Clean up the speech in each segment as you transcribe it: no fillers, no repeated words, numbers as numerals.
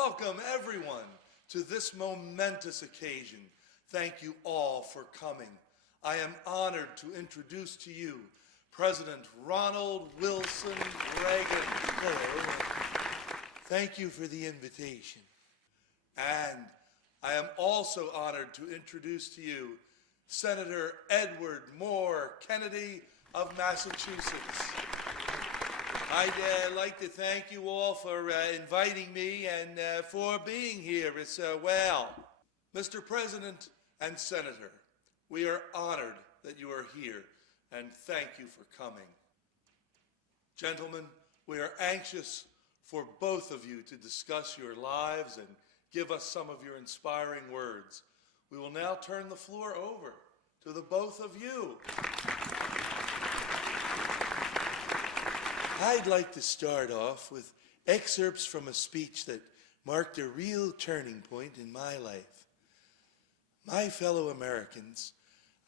Welcome, everyone, to this momentous occasion. Thank you all for coming. I am honored to introduce to you President Ronald Wilson Reagan. Hello. Thank you for the invitation. And I am also honored to introduce to you Senator Edward Moore Kennedy of Massachusetts. I'd like to thank you all for inviting me and for being here as well. Mr. President and Senator, we are honored that you are here, and thank you for coming. Gentlemen, we are anxious for both of you to discuss your lives and give us some of your inspiring words. We will now turn the floor over to the both of you. I'd like to start off with excerpts from a speech that marked a real turning point in my life. My fellow Americans,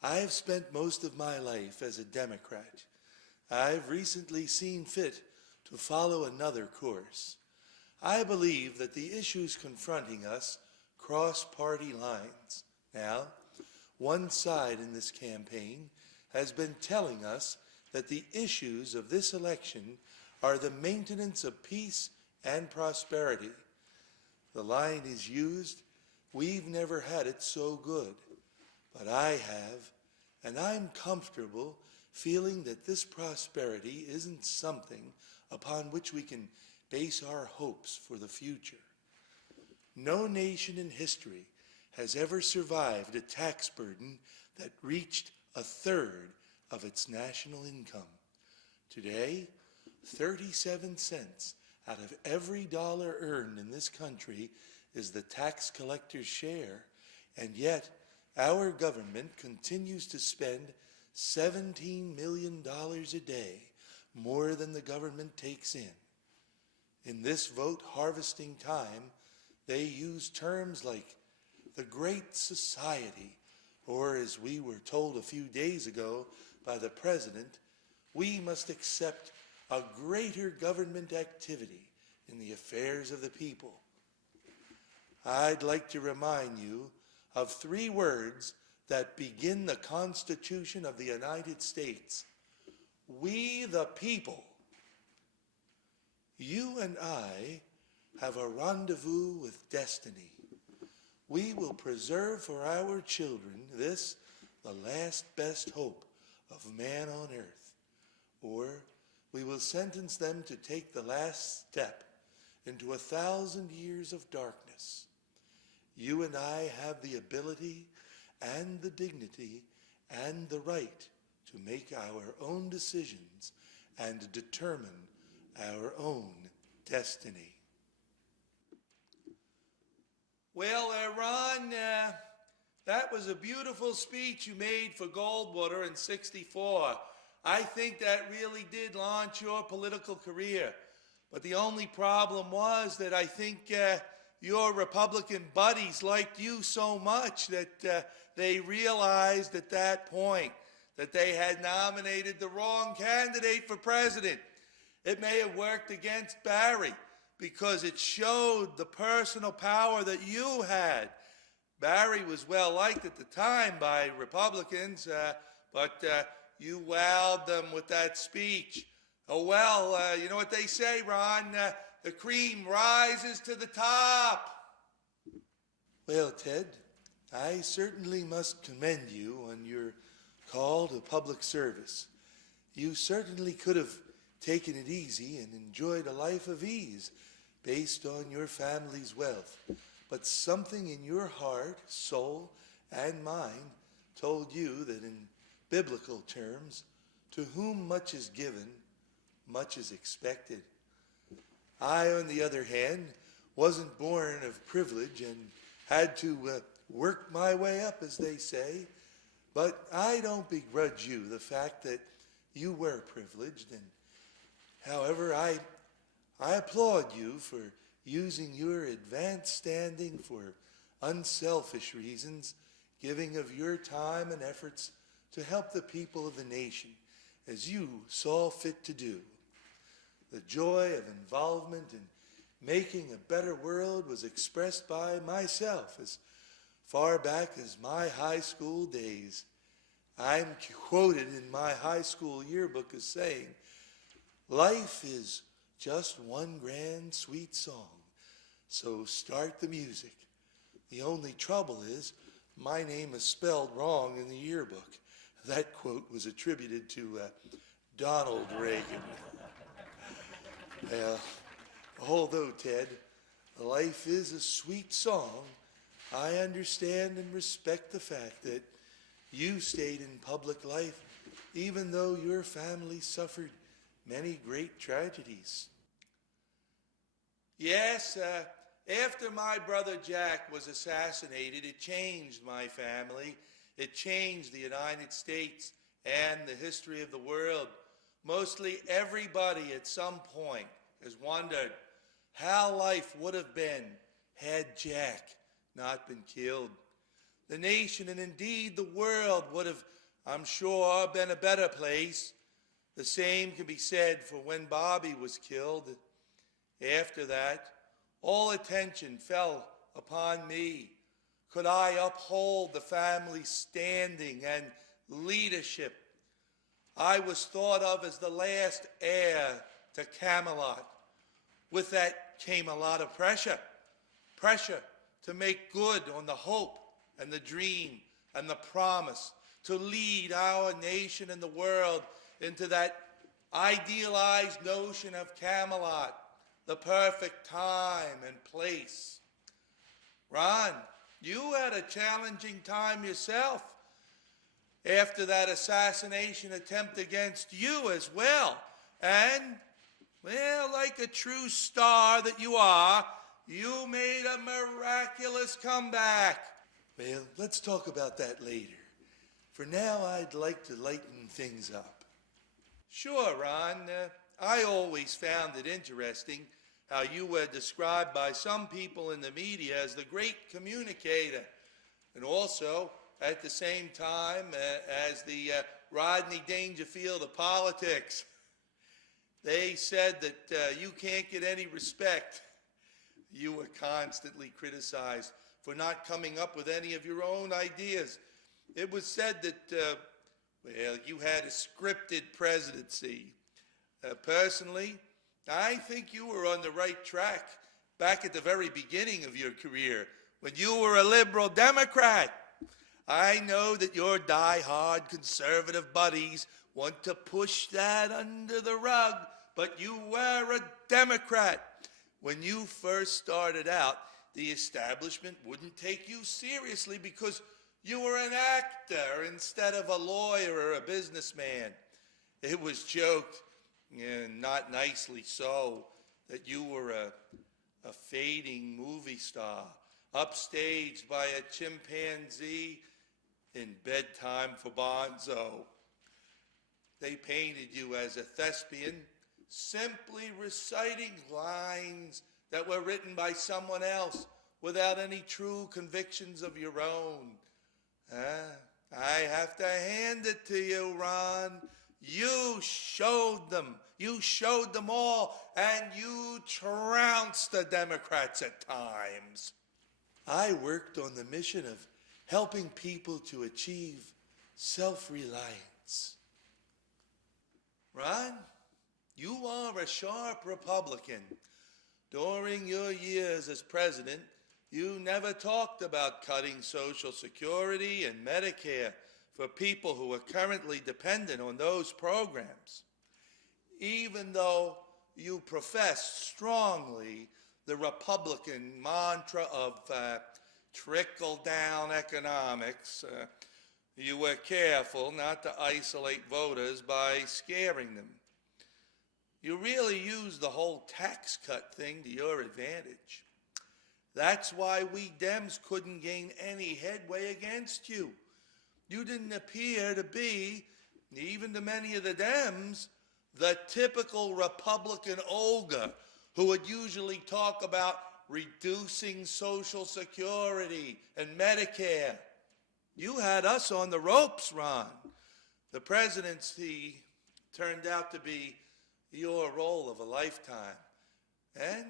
I've spent most of my life as a Democrat. I've recently seen fit to follow another course. I believe that the issues confronting us cross party lines. Now, one side in this campaign has been telling us that the issues of this election are the maintenance of peace and prosperity. The line is used, "We've never had it so good." But I have, and I'm comfortable feeling that this prosperity isn't something upon which we can base our hopes for the future. No nation in history has ever survived a tax burden that reached a third of its national income. Today, 37 cents out of every dollar earned in this country is the tax collector's share, and yet our government continues to spend $17 million a day, more than the government takes in. In this vote harvesting time, they use terms like the Great Society, or as we were told a few days ago by the President, we must accept a greater government activity in the affairs of the people. I'd like to remind you of 3 words that begin the Constitution of the United States. We the people. You and I have a rendezvous with destiny. We will preserve for our children this, the last best hope of man on earth, or we will sentence them to take the last step into 1,000 years of darkness. You and I have the ability and the dignity and the right to make our own decisions and determine our own destiny. Well, Ron, that was a beautiful speech you made for Goldwater in '64. I think that really did launch your political career. But the only problem was that I think your Republican buddies liked you so much that they realized at that point that they had nominated the wrong candidate for president. It may have worked against Barry because it showed the personal power that you had. Barry was well liked at the time by Republicans, but you wowed them with that speech. Oh, well, you know what they say, Ron, the cream rises to the top. Well, Ted, I certainly must commend you on your call to public service. You certainly could have taken it easy and enjoyed a life of ease based on your family's wealth. But something in your heart, soul, and mind told you that in biblical terms, to whom much is given, much is expected. I, on the other hand, wasn't born of privilege and had to work my way up, as they say. But I don't begrudge you the fact that you were privileged. And however, I applaud you for using your advanced standing for unselfish reasons, giving of your time and efforts to help the people of the nation as you saw fit to do. The joy of involvement in making a better world was expressed by myself as far back as my high school days. I'm quoted in my high school yearbook as saying, "Life is just one grand sweet song, so start the music." The only trouble is my name is spelled wrong in the yearbook. That quote was attributed to Donald Reagan. Well, although, Ted, life is a sweet song, I understand and respect the fact that you stayed in public life even though your family suffered many great tragedies. Yes, after my brother Jack was assassinated, it changed my family. It changed the United States and the history of the world. Mostly everybody at some point has wondered how life would have been had Jack not been killed. The nation and indeed the world would have, I'm sure, been a better place. The same can be said for when Bobby was killed. After that, all attention fell upon me. Could I uphold the family standing and leadership? I was thought of as the last heir to Camelot. With that came a lot of pressure. Pressure to make good on the hope and the dream and the promise to lead our nation and the world into that idealized notion of Camelot, the perfect time and place. Ron, you had a challenging time yourself after that assassination attempt against you as well. And, well, like a true star that you are, you made a miraculous comeback. Well, let's talk about that later. For now, I'd like to lighten things up. Sure, Ron. I always found it interesting how you were described by some people in the media as the great communicator, and also, at the same time, as the Rodney Dangerfield of politics. They said that you can't get any respect. You were constantly criticized for not coming up with any of your own ideas. It was said that, well, you had a scripted presidency. Personally, I think you were on the right track back at the very beginning of your career when you were a liberal Democrat. I know that your die-hard conservative buddies want to push that under the rug, but you were a Democrat. When you first started out, the establishment wouldn't take you seriously because you were an actor instead of a lawyer or a businessman. It was joked, and not nicely so, that you were a fading movie star, upstaged by a chimpanzee in Bedtime for Bonzo. They painted you as a thespian, simply reciting lines that were written by someone else without any true convictions of your own. I have to hand it to you, Ron. You showed them. You showed them all, and you trounced the Democrats at times. I worked on the mission of helping people to achieve self-reliance. Ron, you are a sharp Republican. During your years as president, you never talked about cutting Social Security and Medicare for people who are currently dependent on those programs, even though you professed strongly the Republican mantra of trickle-down economics. You were careful not to isolate voters by scaring them. You really used the whole tax cut thing to your advantage. That's why we Dems couldn't gain any headway against you. You didn't appear to be, even to many of the Dems, the typical Republican ogre who would usually talk about reducing Social Security and Medicare. You had us on the ropes, Ron. The presidency turned out to be your role of a lifetime. And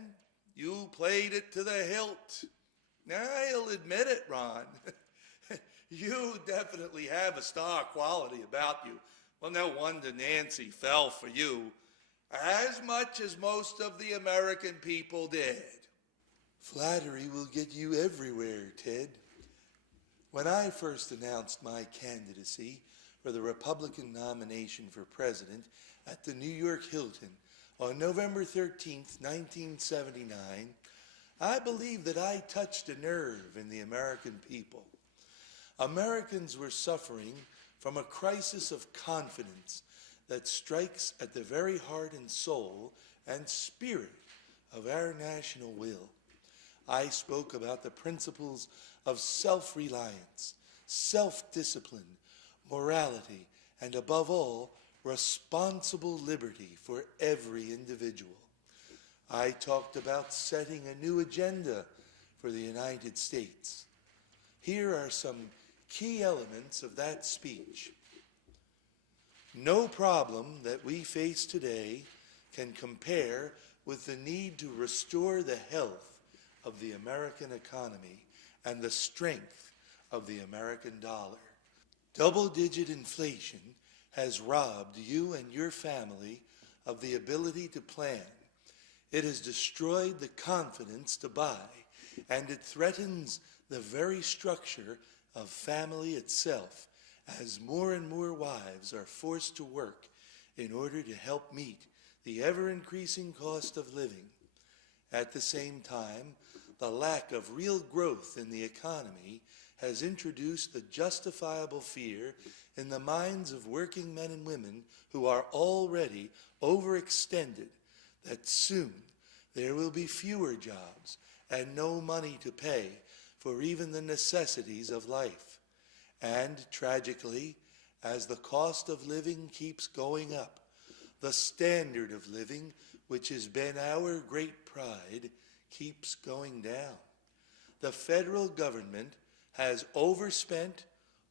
You played it to the hilt. Now, I'll admit it, Ron. You definitely have a star quality about you. Well, no wonder Nancy fell for you, as much as most of the American people did. Flattery will get you everywhere, Ted. When I first announced my candidacy for the Republican nomination for president at the New York Hilton on November 13th, 1979, I believe that I touched a nerve in the American people. Americans were suffering from a crisis of confidence that strikes at the very heart and soul and spirit of our national will. I spoke about the principles of self-reliance, self-discipline, morality, and above all, responsible liberty for every individual. I talked about setting a new agenda for the United States. Here are some key elements of that speech. No problem that we face today can compare with the need to restore the health of the American economy and the strength of the American dollar. Double-digit inflation has robbed you and your family of the ability to plan. It has destroyed the confidence to buy, and it threatens the very structure of family itself as more and more wives are forced to work in order to help meet the ever-increasing cost of living. At the same time, the lack of real growth in the economy has introduced the justifiable fear in the minds of working men and women who are already overextended that soon there will be fewer jobs and no money to pay for even the necessities of life. And tragically, as the cost of living keeps going up, the standard of living, which has been our great pride, keeps going down. The federal government has overspent,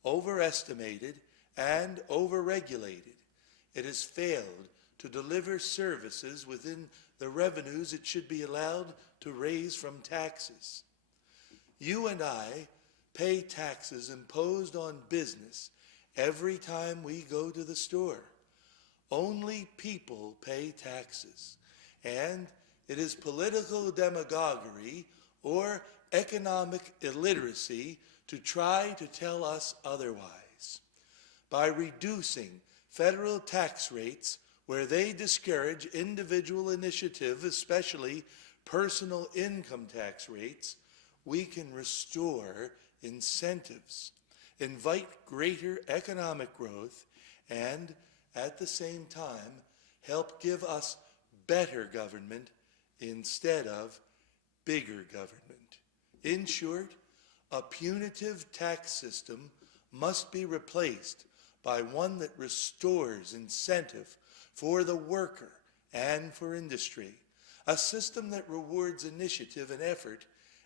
overestimated, and overregulated. It has failed to deliver services within the revenues it should be allowed to raise from taxes. You and I pay taxes imposed on business every time we go to the store. Only people pay taxes, and it is political demagoguery or economic illiteracy to try to tell us otherwise. By reducing federal tax rates where they discourage individual initiative, especially personal income tax rates, we can restore incentives, invite greater economic growth, and at the same time help give us better government instead of bigger government. In short, a punitive tax system must be replaced by one that restores incentive for the worker and for industry, a system that rewards initiative and effort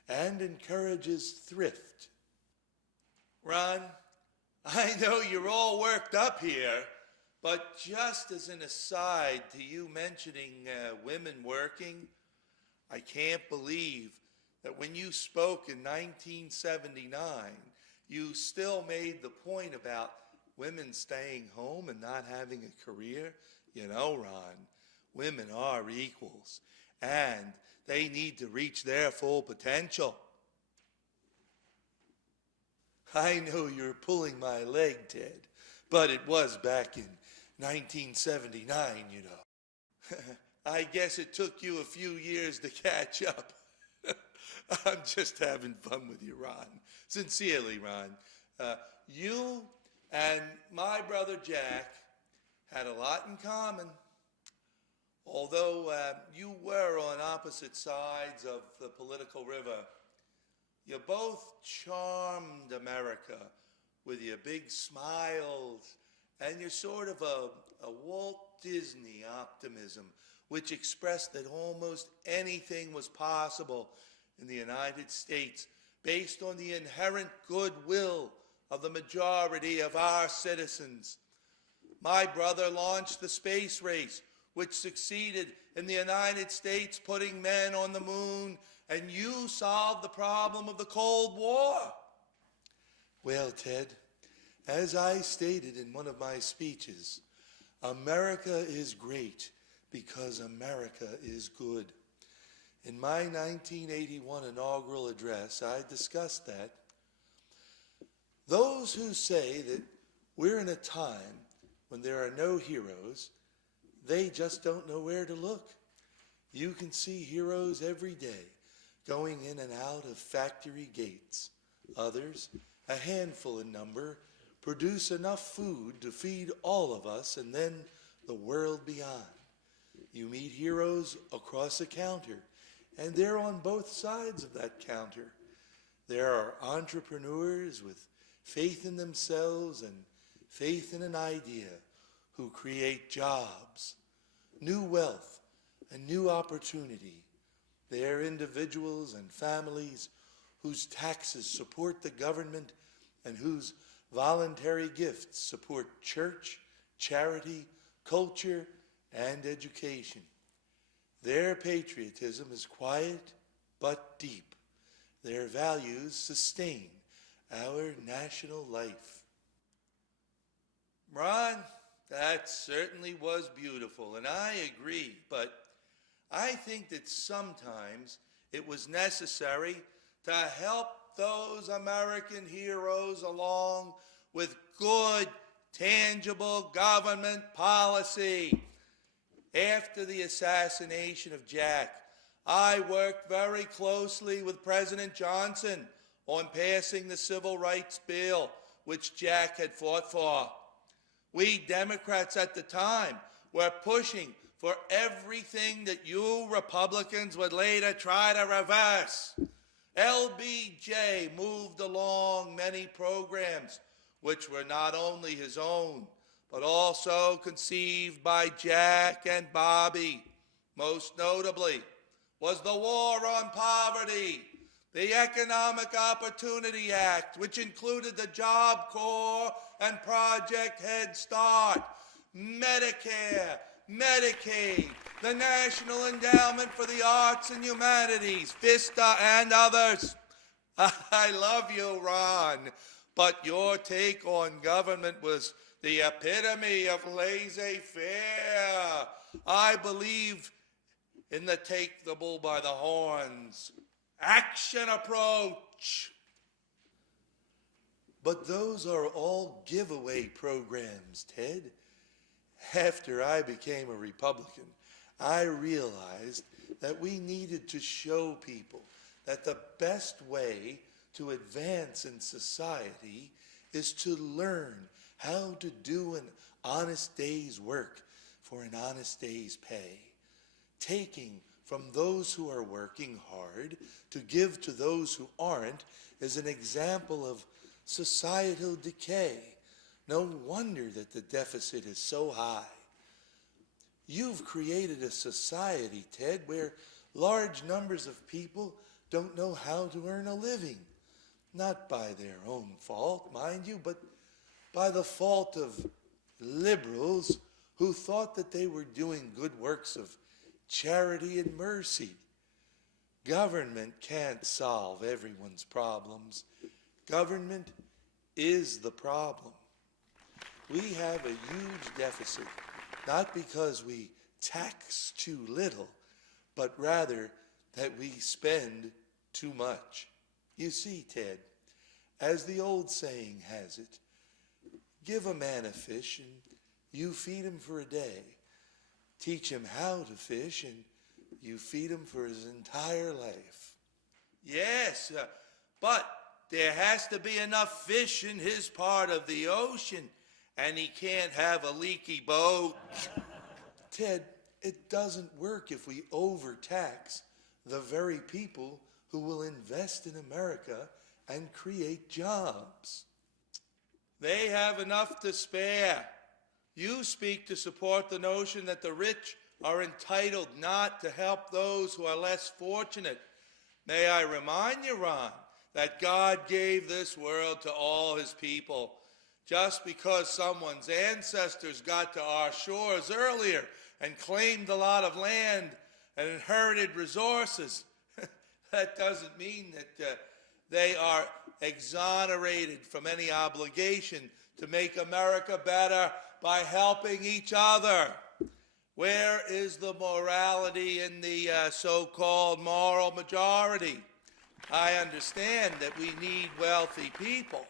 and encourages thrift. Ron, I know you're all worked up here, but just as an aside to you mentioning women working, I can't believe that when you spoke in 1979, you still made the point about women staying home and not having a career. You know, Ron, women are equals, and they need to reach their full potential. I know you're pulling my leg, Ted, but it was back in 1979, you know. I guess it took you a few years to catch up. I'm just having fun with you, Ron. Sincerely, Ron. You and my brother Jack had a lot in common. Although you were on opposite sides of the political river, you both charmed America with your big smiles and your sort of a Walt Disney optimism, which expressed that almost anything was possible in the United States based on the inherent goodwill of the majority of our citizens. My brother launched the space race which succeeded in the United States putting men on the moon, and you solved the problem of the Cold War. Well, Ted, as I stated in one of my speeches, America is great because America is good. In my 1981 inaugural address, I discussed that. Those who say that we're in a time when there are no heroes, they just don't know where to look. You can see heroes every day going in and out of factory gates. Others, a handful in number, produce enough food to feed all of us and then the world beyond. You meet heroes across a counter, and they're on both sides of that counter. There are entrepreneurs with faith in themselves and faith in an idea who create jobs, new wealth, and new opportunity. They are individuals and families whose taxes support the government and whose voluntary gifts support church, charity, culture, and education. Their patriotism is quiet but deep. Their values sustain our national life. Ron, that certainly was beautiful, and I agree, but I think that sometimes it was necessary to help those American heroes along with good, tangible government policy. After the assassination of Jack, I worked very closely with President Johnson on passing the Civil Rights Bill, which Jack had fought for. We Democrats at the time were pushing for everything that you Republicans would later try to reverse. LBJ moved along many programs which were not only his own, but also conceived by Jack and Bobby. Most notably was the War on Poverty, the Economic Opportunity Act, which included the Job Corps and Project Head Start, Medicare, Medicaid, the National Endowment for the Arts and Humanities, VISTA, and others. I love you, Ron, but your take on government was the epitome of laissez-faire. I believe in the take the bull by the horns, action approach. But those are all giveaway programs, Ted. After I became a Republican, I realized that we needed to show people that the best way to advance in society is to learn how to do an honest day's work for an honest day's pay. Taking from those who are working hard to give to those who aren't is an example of societal decay. No wonder that the deficit is so high. You've created a society, Ted, where large numbers of people don't know how to earn a living. Not by their own fault, mind you, but by the fault of liberals who thought that they were doing good works of charity and mercy. Government can't solve everyone's problems. Government is the problem. We have a huge deficit, not because we tax too little, but rather that we spend too much. You see, Ted, as the old saying has it, give a man a fish and you feed him for a day. Teach him how to fish and you feed him for his entire life. Yes, but there has to be enough fish in his part of the ocean, and he can't have a leaky boat. Ted, it doesn't work if we overtax the very people who will invest in America and create jobs. They have enough to spare. You speak to support the notion that the rich are entitled not to help those who are less fortunate. May I remind you, Ron, that God gave this world to all his people. Just because someone's ancestors got to our shores earlier and claimed a lot of land and inherited resources, that doesn't mean that they are exonerated from any obligation to make America better by helping each other. Where is the morality in the so-called moral majority? I understand that we need wealthy people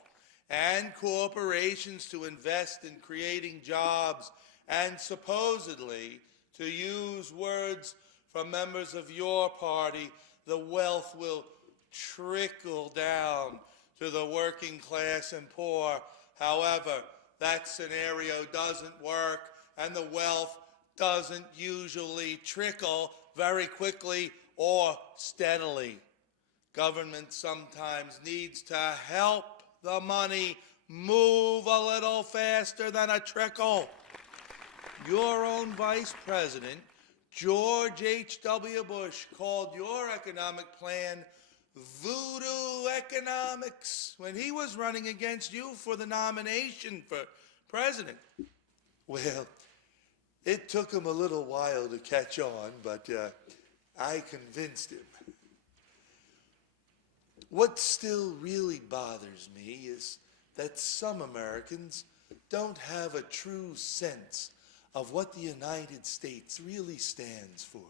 and corporations to invest in creating jobs, and supposedly, to use words from members of your party, the wealth will trickle down to the working class and poor. However, that scenario doesn't work, and the wealth doesn't usually trickle very quickly or steadily. Government sometimes needs to help the money move a little faster than a trickle. Your own Vice President, George H.W. Bush, called your economic plan voodoo economics when he was running against you for the nomination for president. Well, it took him a little while to catch on, but I convinced him. What still really bothers me is that some Americans don't have a true sense of what the United States really stands for.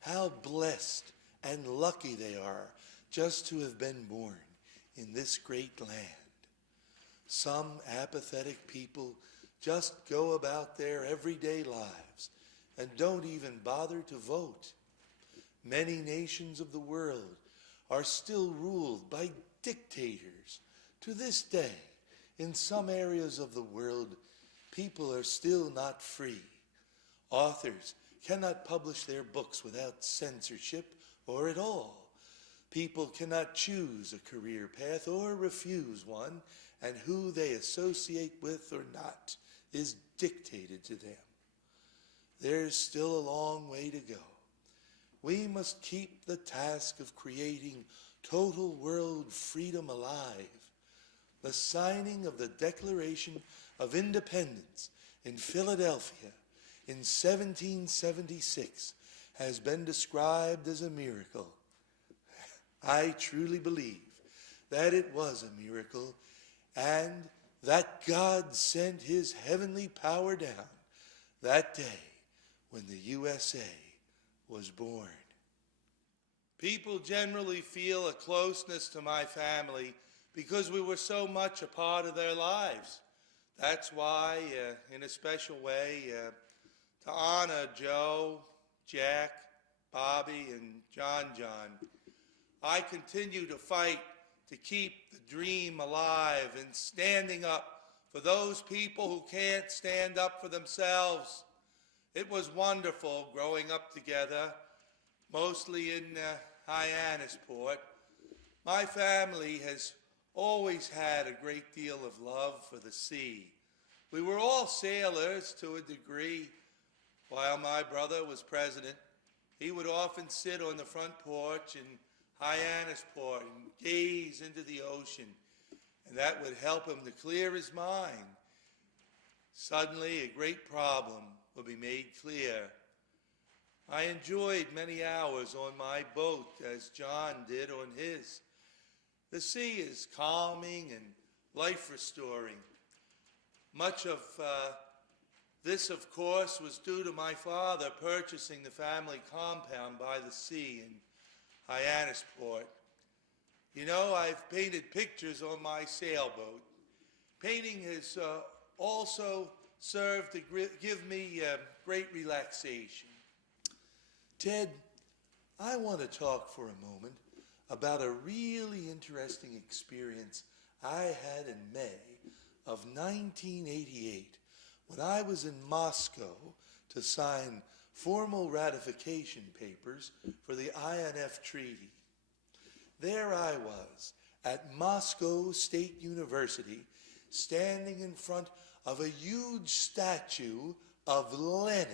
How blessed and lucky they are just to have been born in this great land. Some apathetic people just go about their everyday lives and don't even bother to vote. Many nations of the world are still ruled by dictators. To this day, in some areas of the world, people are still not free. Authors cannot publish their books without censorship or at all. People cannot choose a career path or refuse one, and who they associate with or not is dictated to them. There's still a long way to go. We must keep the task of creating total world freedom alive. The signing of the Declaration of Independence in Philadelphia in 1776 has been described as a miracle. I truly believe that it was a miracle and that God sent his heavenly power down that day when the USA was born. People generally feel a closeness to my family because we were so much a part of their lives. That's why, in a special way, to honor Joe, Jack, Bobby, and John, I continue to fight to keep the dream alive and standing up for those people who can't stand up for themselves. It was wonderful growing up together, mostly in Hyannisport. My family has always had a great deal of love for the sea. We were all sailors to a degree. While my brother was president, he would often sit on the front porch in Hyannisport and gaze into the ocean, and that would help him to clear his mind. Suddenly, a great problem would be made clear. I enjoyed many hours on my boat, as John did on his. The sea is calming and life-restoring. Much of this, of course, was due to my father purchasing the family compound by the sea in Hyannisport. You know, I've painted pictures on my sailboat. Painting has also served to give me great relaxation. Ted, I want to talk for a moment about a really interesting experience I had in May of 1988 when I was in Moscow to sign formal ratification papers for the INF Treaty. There I was at Moscow State University, standing in front of a huge statue of Lenin.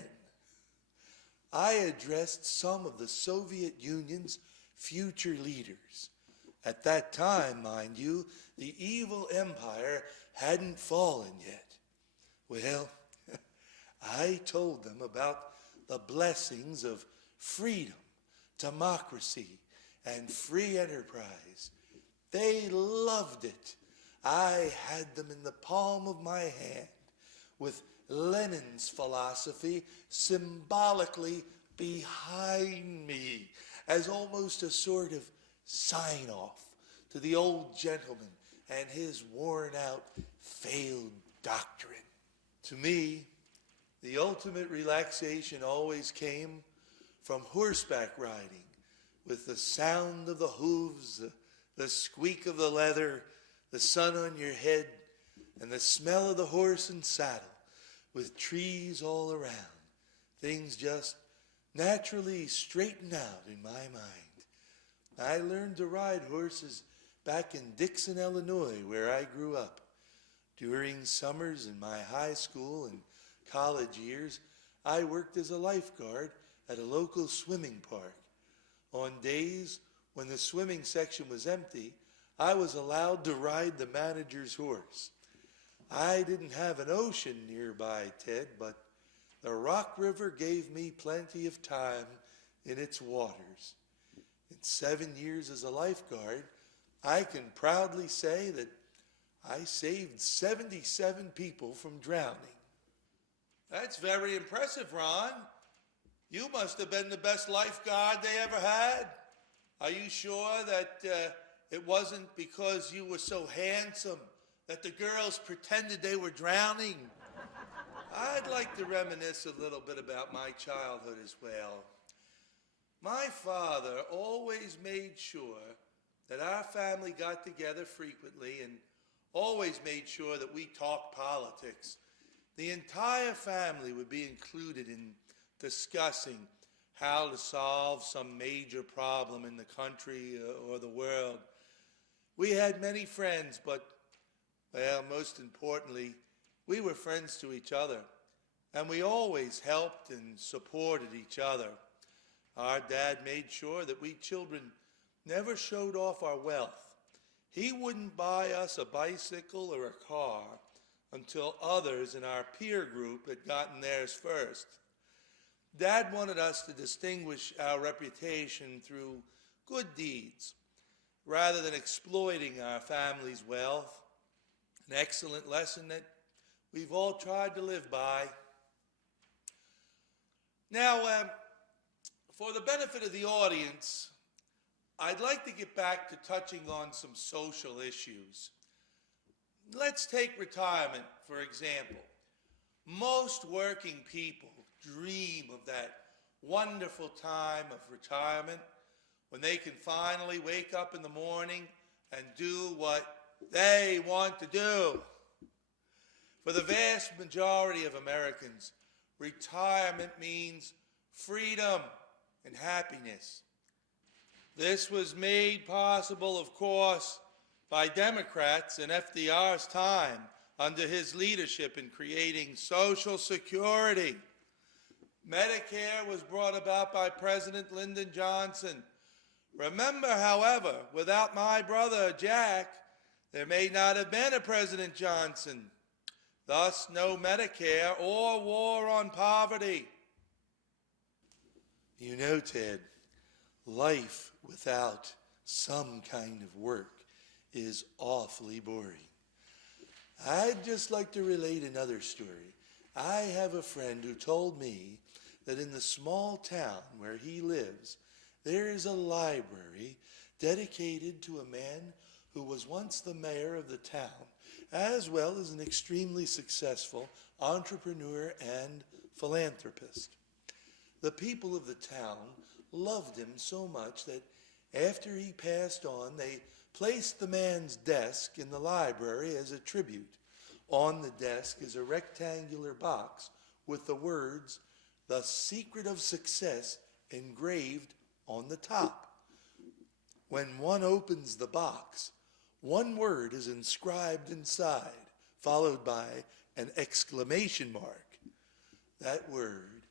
I addressed some of the Soviet Union's future leaders. At that time, mind you, the evil empire hadn't fallen yet. Well, I told them about the blessings of freedom, democracy, and free enterprise. They loved it. I had them in the palm of my hand, with Lenin's philosophy symbolically behind me as almost a sort of sign-off to the old gentleman and his worn-out, failed doctrine. To me, the ultimate relaxation always came from horseback riding, with the sound of the hooves, the squeak of the leather, the sun on your head, and the smell of the horse and saddle, with trees all around. Things just naturally straighten out in my mind. I learned to ride horses back in Dixon, Illinois, where I grew up. During summers in my high school and college years, I worked as a lifeguard at a local swimming park. On days when the swimming section was empty, I was allowed to ride the manager's horse. I didn't have an ocean nearby, Ted, but the Rock River gave me plenty of time in its waters. In 7 years as a lifeguard, I can proudly say that I saved 77 people from drowning. That's very impressive, Ron. You must have been the best lifeguard they ever had. Are you sure that it wasn't because you were so handsome that the girls pretended they were drowning? I'd like to reminisce a little bit about my childhood as well. My father always made sure that our family got together frequently and always made sure that we talked politics. The entire family would be included in discussing how to solve some major problem in the country or the world. We had many friends, but, well, most importantly, we were friends to each other, and we always helped and supported each other. Our dad made sure that we children never showed off our wealth. He wouldn't buy us a bicycle or a car until others in our peer group had gotten theirs first. Dad wanted us to distinguish our reputation through good deeds rather than exploiting our family's wealth, an excellent lesson that we've all tried to live by. Now, for the benefit of the audience, I'd like to get back to touching on some social issues. Let's take retirement, for example. Most working people dream of that wonderful time of retirement when they can finally wake up in the morning and do what they want to do. For the vast majority of Americans, retirement means freedom and happiness. This was made possible, of course, by Democrats in FDR's time under his leadership in creating Social Security. Medicare was brought about by President Lyndon Johnson. Remember, however, without my brother Jack, there may not have been a President Johnson. Thus, no Medicare or war on poverty. You know, Ted, life without some kind of work is awfully boring. I'd just like to relate another story. I have a friend who told me that in the small town where he lives, there is a library dedicated to a man who was once the mayor of the town, as well as an extremely successful entrepreneur and philanthropist. The people of the town loved him so much that after he passed on, they placed the man's desk in the library as a tribute. On the desk is a rectangular box with the words, "The Secret of Success," engraved on the top. When one opens the box, one word is inscribed inside, followed by an exclamation mark. That word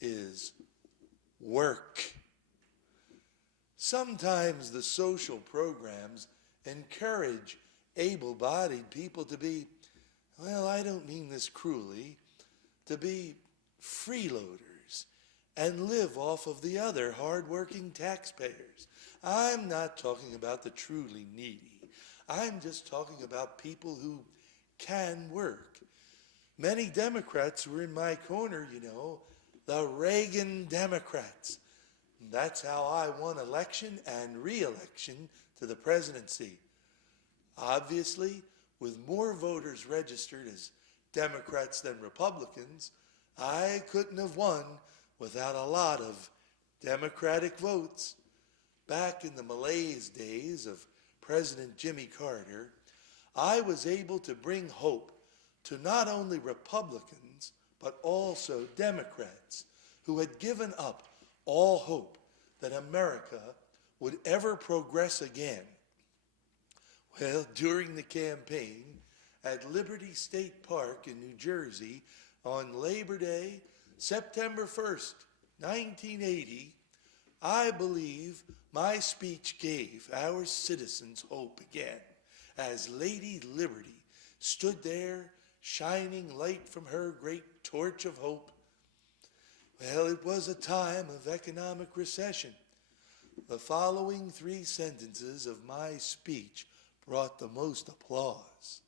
is work. Sometimes the social programs encourage able-bodied people to be, well, I don't mean this cruelly, to be freeloaders and live off of the other hard-working taxpayers. I'm not talking about the truly needy. I'm just talking about people who can work. Many Democrats were in my corner, you know, the Reagan Democrats. That's how I won election and re-election to the presidency. Obviously, with more voters registered as Democrats than Republicans, I couldn't have won without a lot of Democratic votes. Back in the malaise days of President Jimmy Carter, I was able to bring hope to not only Republicans, but also Democrats who had given up all hope that America would ever progress again. Well, during the campaign at Liberty State Park in New Jersey on Labor Day, September 1st, 1980, I believe my speech gave our citizens hope again as Lady Liberty stood there shining light from her great torch of hope. Well, it was a time of economic recession. The following 3 sentences of my speech brought the most applause.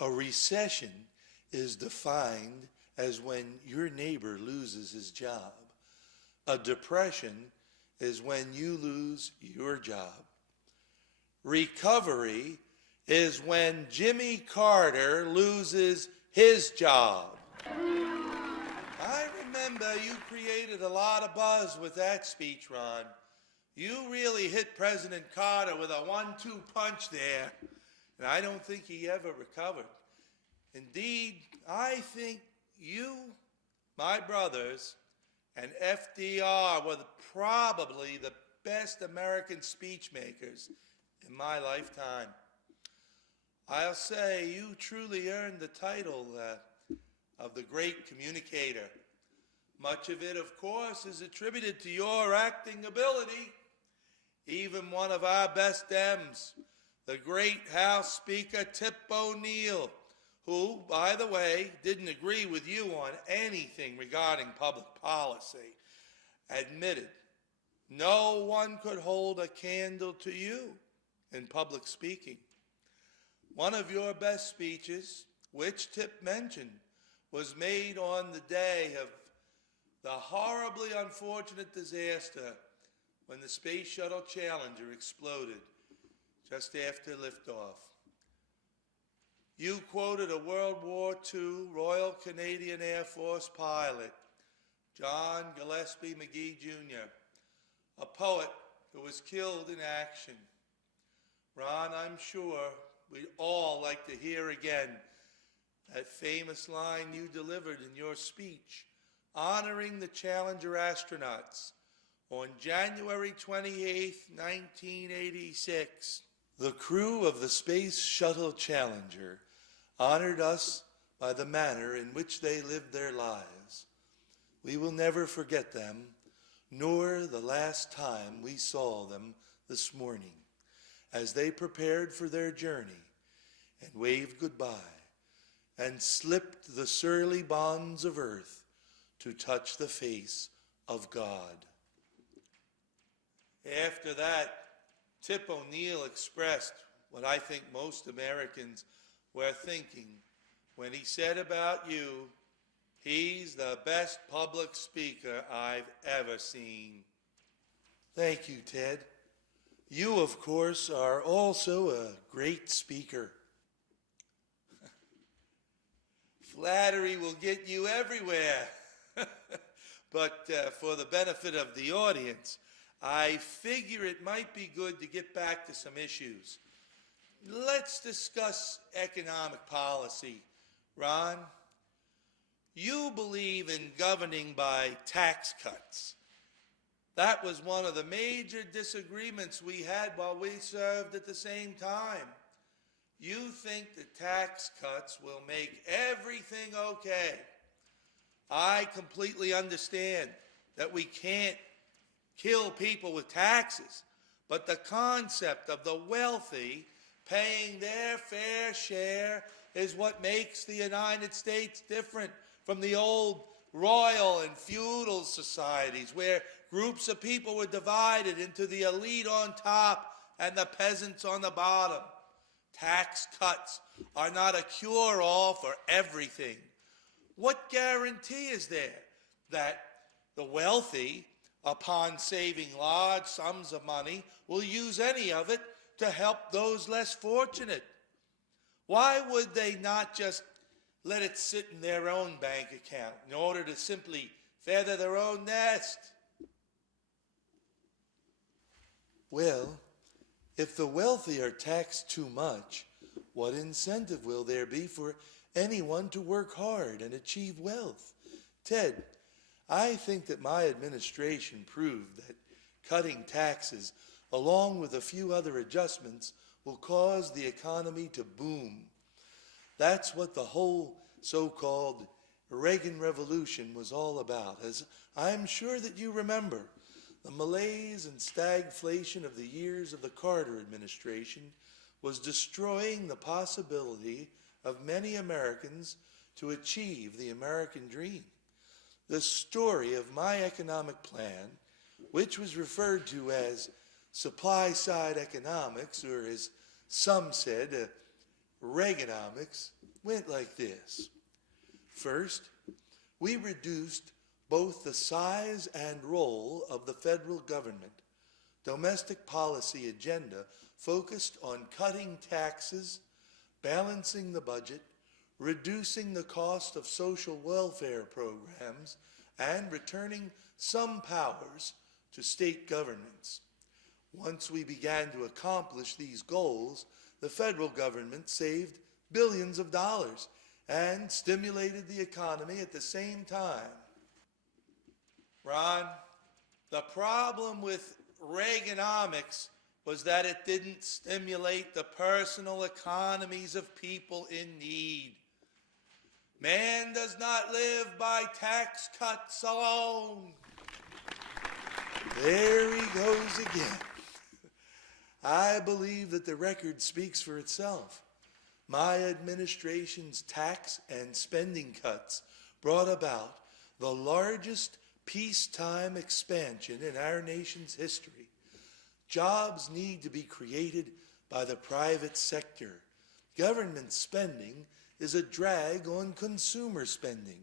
A recession is defined as when your neighbor loses his job. A depression is when you lose your job. Recovery is when Jimmy Carter loses his job. I remember you created a lot of buzz with that speech, Ron. You really hit President Carter with a 1-2 punch there, and I don't think he ever recovered. Indeed, I think you, my brothers, and FDR were probably the best American speech makers in my lifetime. I'll say you truly earned the title of the great communicator. Much of it, of course, is attributed to your acting ability. Even one of our best Dems, the great House Speaker Tip O'Neill, who, by the way, didn't agree with you on anything regarding public policy, admitted no one could hold a candle to you in public speaking. One of your best speeches, which Tip mentioned, was made on the day of the horribly unfortunate disaster when the Space Shuttle Challenger exploded just after liftoff. You quoted a World War II Royal Canadian Air Force pilot, John Gillespie McGee Jr., a poet who was killed in action. Ron, I'm sure we'd all like to hear again that famous line you delivered in your speech honoring the Challenger astronauts on January 28, 1986. The crew of the Space Shuttle Challenger honored us by the manner in which they lived their lives. We will never forget them, nor the last time we saw them this morning, as they prepared for their journey and waved goodbye and slipped the surly bonds of earth to touch the face of God. After that, Tip O'Neill expressed what I think most Americans were thinking when he said about you, "He's the best public speaker I've ever seen." Thank you, Ted. You, of course, are also a great speaker. Flattery will get you everywhere. But for the benefit of the audience, I figure it might be good to get back to some issues. Let's discuss economic policy. Ron, you believe in governing by tax cuts. That was one of the major disagreements we had while we served at the same time. You think the tax cuts will make everything okay. I completely understand that we can't kill people with taxes, but the concept of the wealthy paying their fair share is what makes the United States different from the old royal and feudal societies where groups of people were divided into the elite on top and the peasants on the bottom. Tax cuts are not a cure-all for everything. What guarantee is there that the wealthy, upon saving large sums of money, will use any of it to help those less fortunate? Why would they not just let it sit in their own bank account in order to simply feather their own nest? Well, if the wealthy are taxed too much, what incentive will there be for anyone to work hard and achieve wealth? Ted, I think that my administration proved that cutting taxes, along with a few other adjustments, will cause the economy to boom. That's what the whole so-called Reagan Revolution was all about, as I'm sure that you remember. The malaise and stagflation of the years of the Carter administration was destroying the possibility of many Americans to achieve the American dream. The story of my economic plan, which was referred to as supply-side economics, or as some said, Reaganomics, went like this. First, we reduced both the size and role of the federal government. Domestic policy agenda focused on cutting taxes, balancing the budget, reducing the cost of social welfare programs, and returning some powers to state governments. Once we began to accomplish these goals, the federal government saved billions of dollars and stimulated the economy at the same time. Ron, the problem with Reaganomics was that it didn't stimulate the personal economies of people in need. Man does not live by tax cuts alone. There he goes again. I believe that the record speaks for itself. My administration's tax and spending cuts brought about the largest peacetime expansion in our nation's history. Jobs need to be created by the private sector. Government spending is a drag on consumer spending.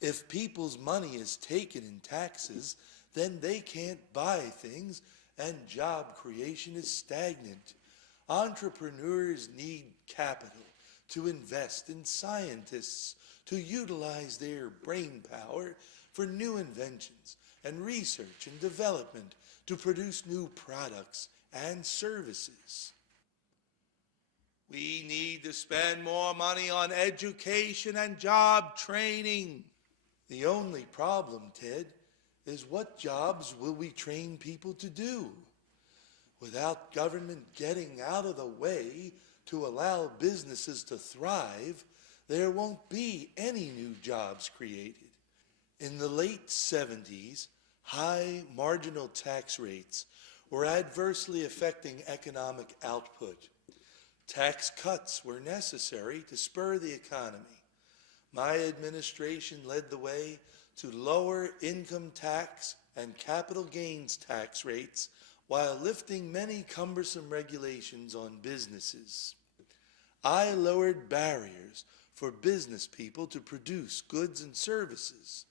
If people's money is taken in taxes, then they can't buy things and job creation is stagnant. Entrepreneurs need capital to invest in scientists, to utilize their brain power for new inventions and research and development to produce new products and services. We need to spend more money on education and job training. The only problem, Ted, is what jobs will we train people to do? Without government getting out of the way to allow businesses to thrive, there won't be any new jobs created. In the late 70s, high marginal tax rates were adversely affecting economic output. Tax cuts were necessary to spur the economy. My administration led the way to lower income tax and capital gains tax rates while lifting many cumbersome regulations on businesses. I lowered barriers for business people to produce goods and services.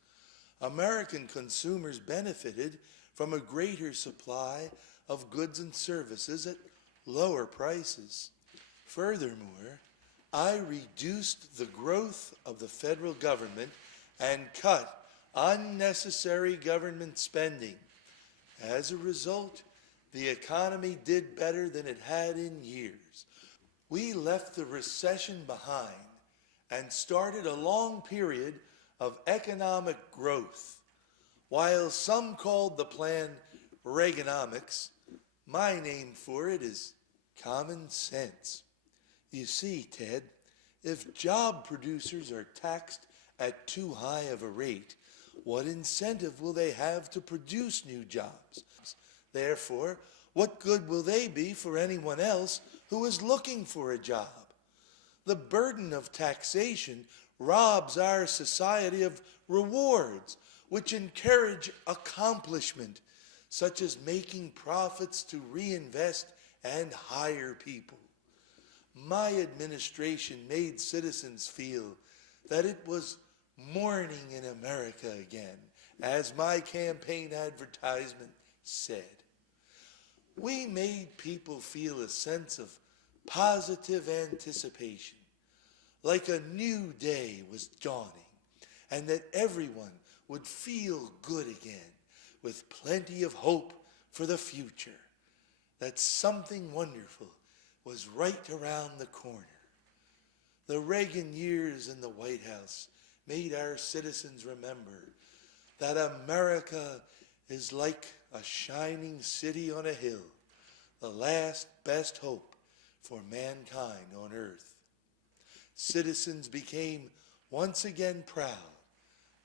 American consumers benefited from a greater supply of goods and services at lower prices. Furthermore, I reduced the growth of the federal government and cut unnecessary government spending. As a result, the economy did better than it had in years. We left the recession behind and started a long period of economic growth. While some called the plan Reaganomics, my name for it is common sense. You see, Ted, if job producers are taxed at too high of a rate, what incentive will they have to produce new jobs? Therefore, what good will they be for anyone else who is looking for a job? The burden of taxation robs our society of rewards which encourage accomplishment, such as making profits to reinvest and hire people. My administration made citizens feel that it was morning in America again, as my campaign advertisement said. We made people feel a sense of positive anticipation, like a new day was dawning, and that everyone would feel good again, with plenty of hope for the future, that something wonderful was right around the corner. The Reagan years in the White House made our citizens remember that America is like a shining city on a hill, the last best hope for mankind on earth. Citizens became once again proud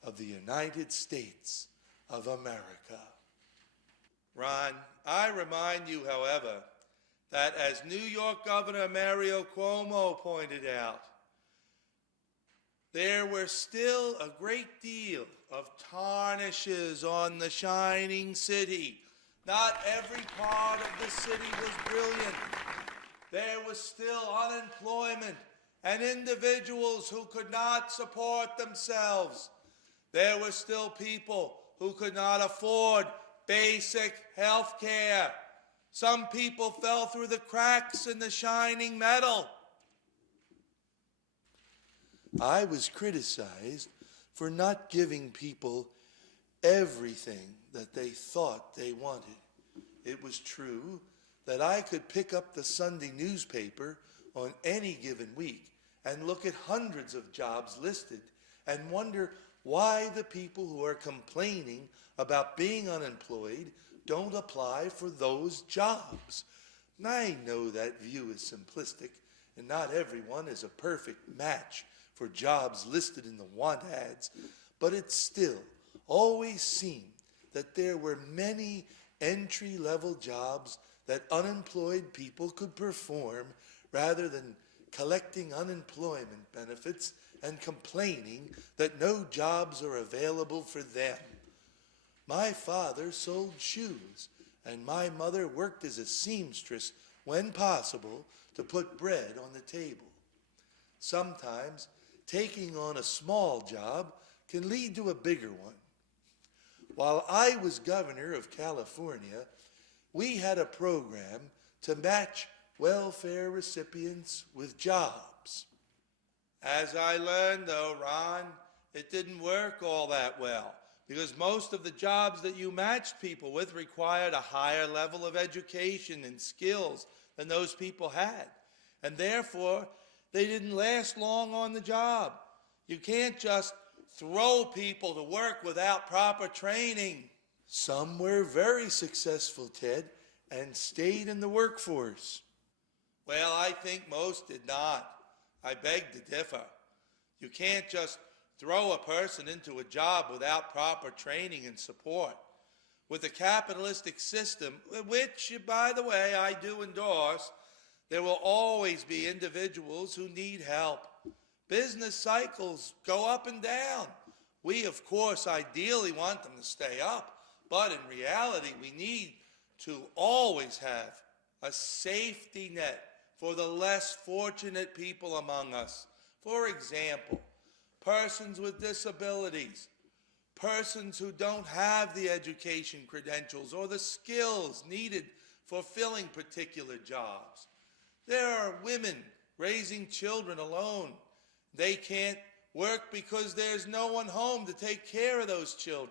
of the United States of America. Ron, I remind you, however, that as New York Governor Mario Cuomo pointed out, there were still a great deal of tarnishes on the shining city. Not every part of the city was brilliant. There was still unemployment and individuals who could not support themselves. There were still people who could not afford basic health care. Some people fell through the cracks in the shining metal. I was criticized for not giving people everything that they thought they wanted. It was true that I could pick up the Sunday newspaper on any given week and look at hundreds of jobs listed and wonder why the people who are complaining about being unemployed don't apply for those jobs. I know that view is simplistic, and not everyone is a perfect match for jobs listed in the want ads, but it still always seemed that there were many entry-level jobs that unemployed people could perform rather than collecting unemployment benefits and complaining that no jobs are available for them. My father sold shoes, and my mother worked as a seamstress when possible to put bread on the table. Sometimes taking on a small job can lead to a bigger one. While I was governor of California, we had a program to match welfare recipients with jobs. As I learned, though, Ron, it didn't work all that well, because most of the jobs that you matched people with required a higher level of education and skills than those people had. And therefore, they didn't last long on the job. You can't just throw people to work without proper training. Some were very successful, Ted, and stayed in the workforce. Well, I think most did not. I beg to differ. You can't just throw a person into a job without proper training and support. With a capitalistic system, which, by the way, I do endorse, there will always be individuals who need help. Business cycles go up and down. We, of course, ideally want them to stay up, but in reality, we need to always have a safety net for the less fortunate people among us. For example, persons with disabilities, persons who don't have the education credentials or the skills needed for filling particular jobs. There are women raising children alone. They can't work because there's no one home to take care of those children.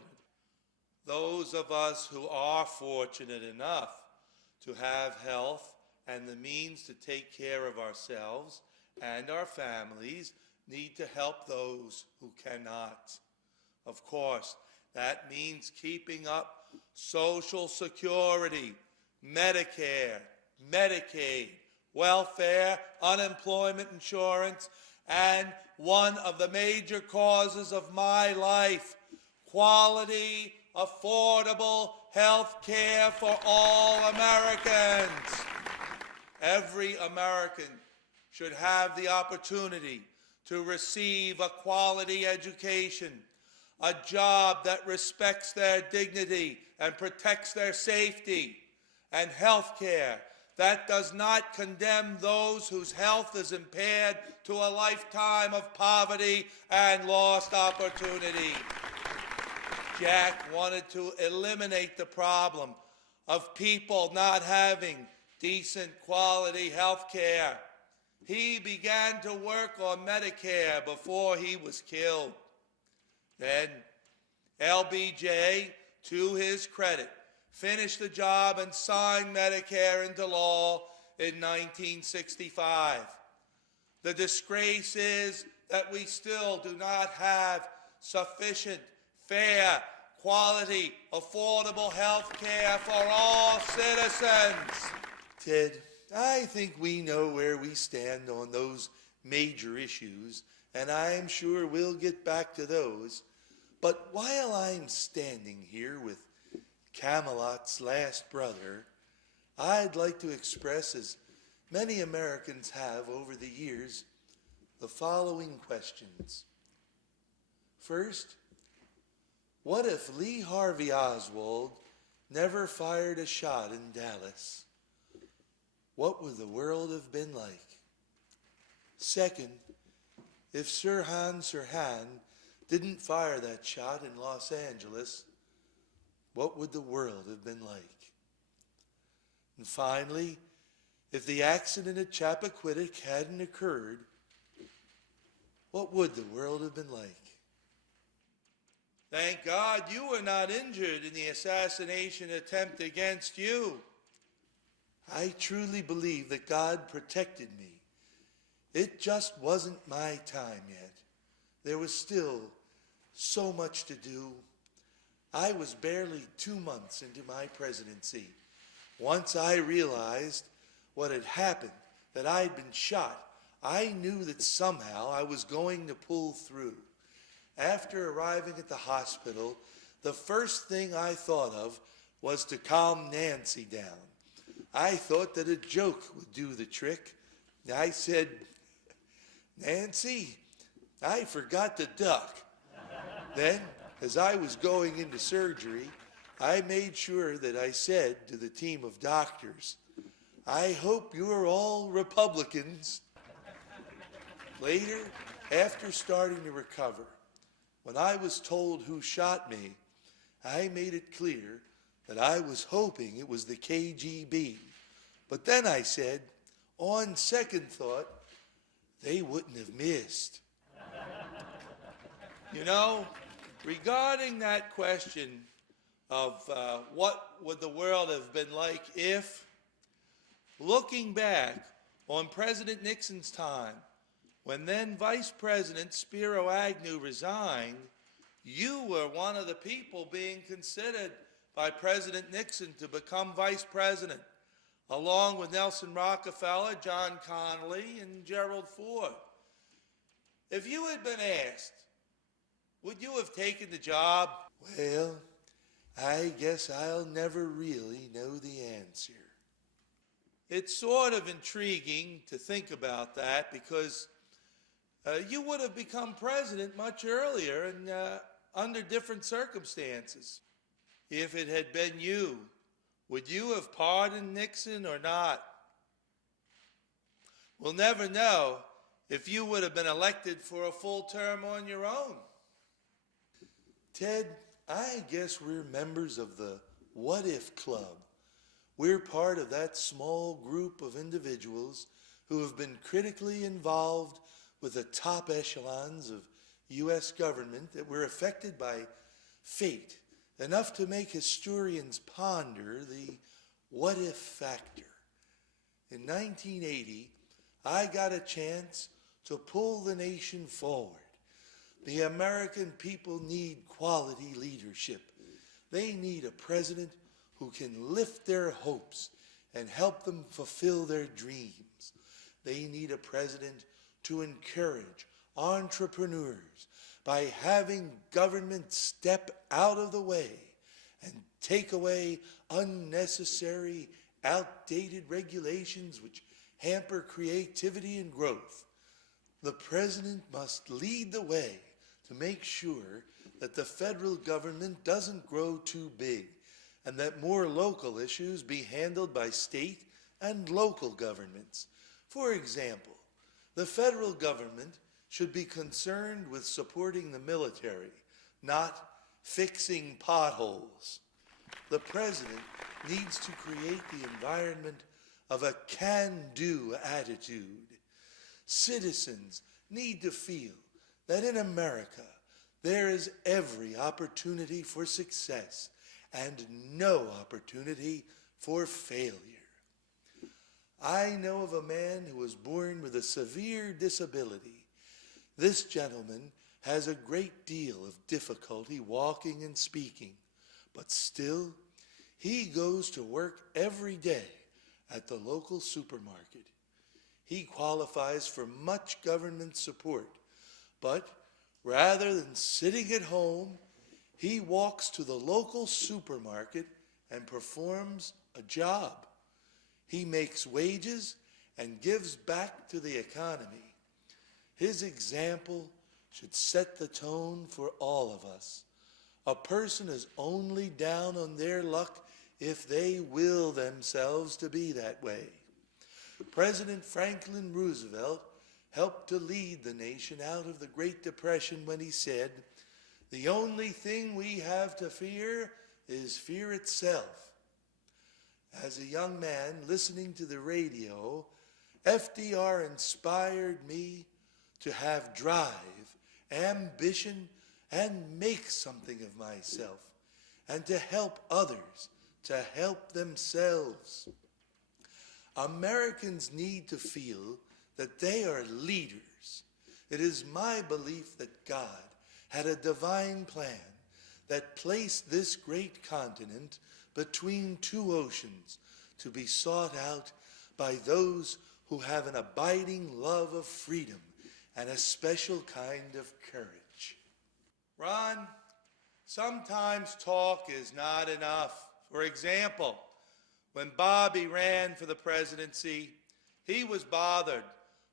Those of us who are fortunate enough to have health and the means to take care of ourselves and our families need to help those who cannot. Of course, that means keeping up Social Security, Medicare, Medicaid, welfare, unemployment insurance, and one of the major causes of my life, quality, affordable health care for all Americans. Every American should have the opportunity to receive a quality education, a job that respects their dignity and protects their safety, and health care that does not condemn those whose health is impaired to a lifetime of poverty and lost opportunity. Jack wanted to eliminate the problem of people not having decent quality health care. He began to work on Medicare before he was killed. Then LBJ, to his credit, finished the job and signed Medicare into law in 1965. The disgrace is that we still do not have sufficient, fair, quality, affordable health care for all citizens. Ted, I think we know where we stand on those major issues, and I'm sure we'll get back to those. But while I'm standing here with Camelot's last brother, I'd like to express, as many Americans have over the years, the following questions. First, what if Lee Harvey Oswald never fired a shot in Dallas? What would the world have been like? Second, if Sirhan Sirhan didn't fire that shot in Los Angeles, what would the world have been like? And finally, if the accident at Chappaquiddick hadn't occurred, what would the world have been like? Thank God you were not injured in the assassination attempt against you. I truly believe that God protected me. It just wasn't my time yet. There was still so much to do. I was barely 2 months into my presidency. Once I realized what had happened, that I'd been shot, I knew that somehow I was going to pull through. After arriving at the hospital, the first thing I thought of was to calm Nancy down. I thought that a joke would do the trick. I said, "Nancy, I forgot to duck." Then, as I was going into surgery, I made sure that I said to the team of doctors, "I hope you're all Republicans." Later, after starting to recover, when I was told who shot me, I made it clear that I was hoping it was the KGB. But then I said, on second thought, they wouldn't have missed. You know, regarding that question of what would the world have been like if, looking back on President Nixon's time, when then Vice President Spiro Agnew resigned, you were one of the people being considered by President Nixon to become vice president, along with Nelson Rockefeller, John Connally, and Gerald Ford. If you had been asked, would you have taken the job? Well, I guess I'll never really know the answer. It's sort of intriguing to think about that because you would have become president much earlier and under different circumstances. If it had been you, would you have pardoned Nixon or not? We'll never know if you would have been elected for a full term on your own. Ted, I guess we're members of the What If Club. We're part of that small group of individuals who have been critically involved with the top echelons of U.S. government that were affected by fate, enough to make historians ponder the what if factor. In 1980, I got a chance to pull the nation forward. The American people need quality leadership. They need a president who can lift their hopes and help them fulfill their dreams. They need a president to encourage entrepreneurs by having government step out of the way and take away unnecessary, outdated regulations which hamper creativity and growth. The president must lead the way to make sure that the federal government doesn't grow too big and that more local issues be handled by state and local governments. For example, the federal government should be concerned with supporting the military, not fixing potholes. The president needs to create the environment of a can-do attitude. Citizens need to feel that in America there is every opportunity for success and no opportunity for failure. I know of a man who was born with a severe disability. This gentleman has a great deal of difficulty walking and speaking, but still, he goes to work every day at the local supermarket. He qualifies for much government support, but rather than sitting at home, he walks to the local supermarket and performs a job. He makes wages and gives back to the economy. His example should set the tone for all of us. A person is only down on their luck if they will themselves to be that way. President Franklin Roosevelt helped to lead the nation out of the Great Depression when he said, "The only thing we have to fear is fear itself." As a young man listening to the radio, FDR inspired me to have drive, ambition, and make something of myself, and to help others to help themselves. Americans need to feel that they are leaders. It is my belief that God had a divine plan that placed this great continent between two oceans to be sought out by those who have an abiding love of freedom and a special kind of courage. Ron, sometimes talk is not enough. For example, when Bobby ran for the presidency, he was bothered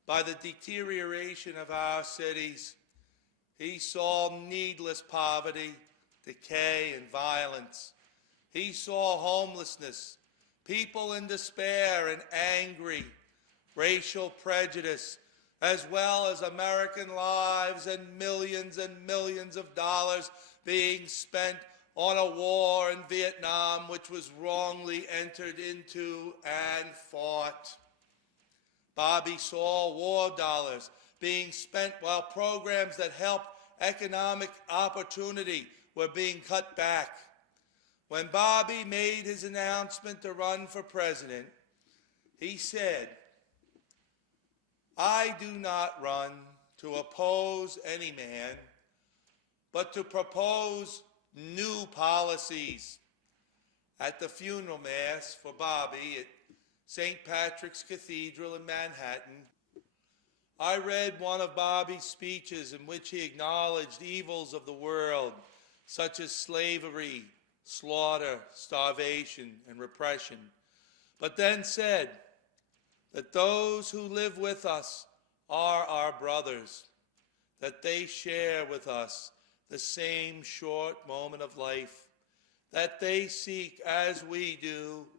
by the deterioration of our cities. He saw needless poverty, decay, and violence. He saw homelessness, people in despair and angry, racial prejudice, as well as American lives and millions of dollars being spent on a war in Vietnam which was wrongly entered into and fought. Bobby saw war dollars being spent while programs that helped economic opportunity were being cut back. When Bobby made his announcement to run for president, he said, "I do not run to oppose any man, but to propose new policies." At the funeral mass for Bobby at St. Patrick's Cathedral in Manhattan, I read one of Bobby's speeches in which he acknowledged evils of the world, such as slavery, slaughter, starvation, and repression, but then said that those who live with us are our brothers, that they share with us the same short moment of life, that they seek, as we do,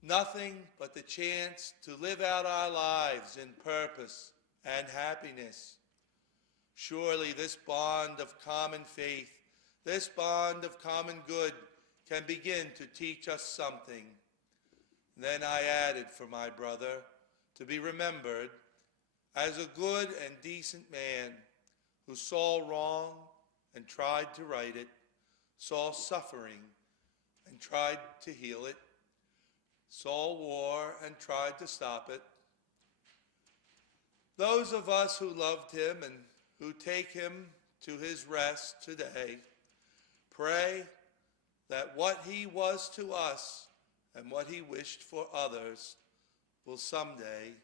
nothing but the chance to live out our lives in purpose and happiness. Surely this bond of common faith, this bond of common good can begin to teach us something. Then I added for my brother to be remembered as a good and decent man who saw wrong and tried to right it, saw suffering and tried to heal it, saw war and tried to stop it. Those of us who loved him and who take him to his rest today, pray that what he was to us and what he wished for others will someday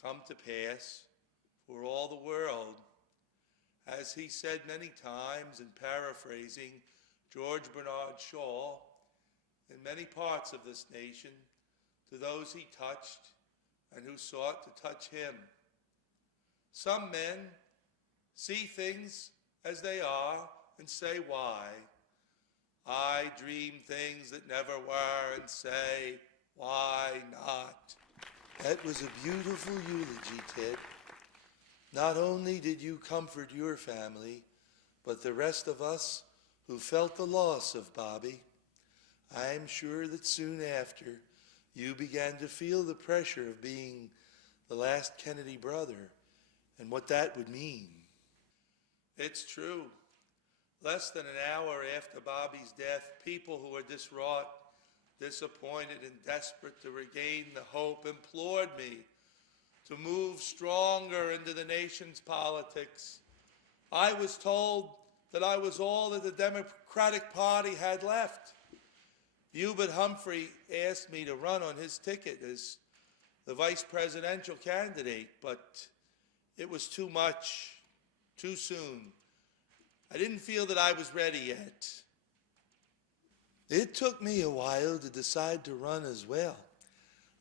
come to pass for all the world. As he said many times in paraphrasing George Bernard Shaw, in many parts of this nation, to those he touched and who sought to touch him, Some men see things as they are and say, why? I dream things that never were and say, why not? That was a beautiful eulogy, Ted. Not only did you comfort your family, but the rest of us who felt the loss of Bobby. I am sure that soon after, you began to feel the pressure of being the last Kennedy brother and what that would mean. It's true. Less than an hour after Bobby's death, people who were distraught, disappointed, and desperate to regain the hope implored me to move stronger into the nation's politics. I was told that I was all that the Democratic Party had left. Hubert Humphrey asked me to run on his ticket as the vice presidential candidate, but it was too much, too soon. I didn't feel that I was ready yet. It took me a while to decide to run as well.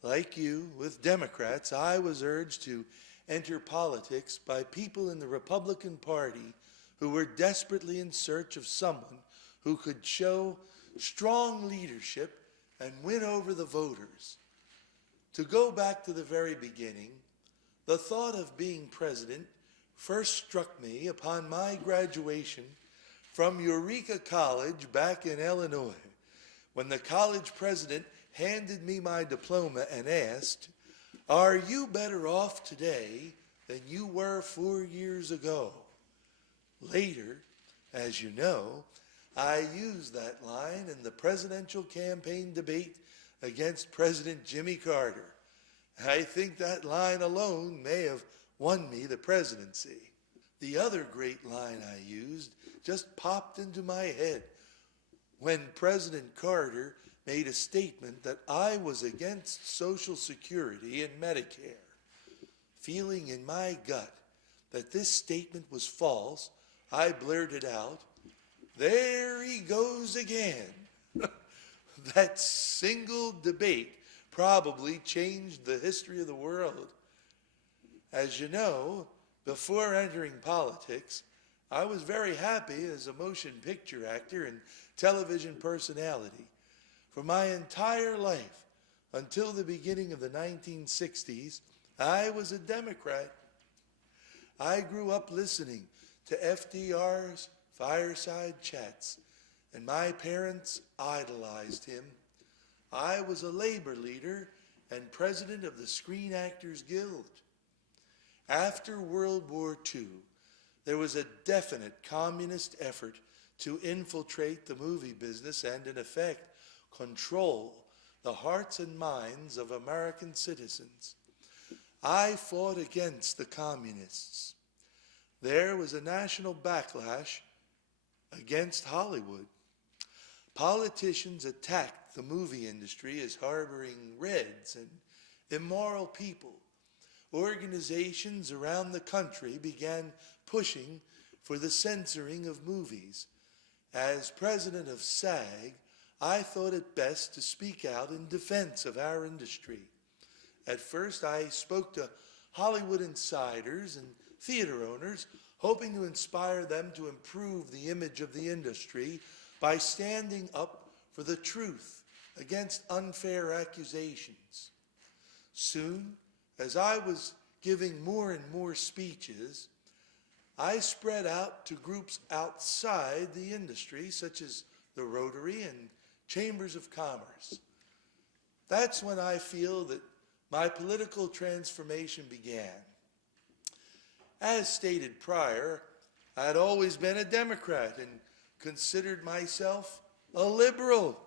Like you, with Democrats, I was urged to enter politics by people in the Republican Party who were desperately in search of someone who could show strong leadership and win over the voters. To go back to the very beginning, the thought of being president first struck me upon my graduation from Eureka College back in Illinois, when the college president handed me my diploma and asked, "Are you better off today than you were 4 years ago?" Later, as you know, I used that line in the presidential campaign debate against President Jimmy Carter. I think that line alone may have won me the presidency. The other great line I used just popped into my head when President Carter made a statement that I was against Social Security and Medicare. Feeling in my gut that this statement was false, I blurted out, "There he goes again." That single debate probably changed the history of the world. As you know, before entering politics, I was very happy as a motion picture actor and television personality. For my entire life, until the beginning of the 1960s, I was a Democrat. I grew up listening to FDR's fireside chats, and my parents idolized him. I was a labor leader and president of the Screen Actors Guild. After World War II, there was a definite communist effort to infiltrate the movie business and, in effect, control the hearts and minds of American citizens. I fought against the communists. There was a national backlash against Hollywood. Politicians attacked the movie industry as harboring Reds and immoral people. Organizations around the country began pushing for the censoring of movies. As president of SAG, I thought it best to speak out in defense of our industry. At first, I spoke to Hollywood insiders and theater owners, hoping to inspire them to improve the image of the industry by standing up for the truth against unfair accusations. Soon, as I was giving more and more speeches, I spread out to groups outside the industry, such as the Rotary and Chambers of Commerce. That's when I feel that my political transformation began. As stated prior, I'd always been a Democrat and considered myself a liberal.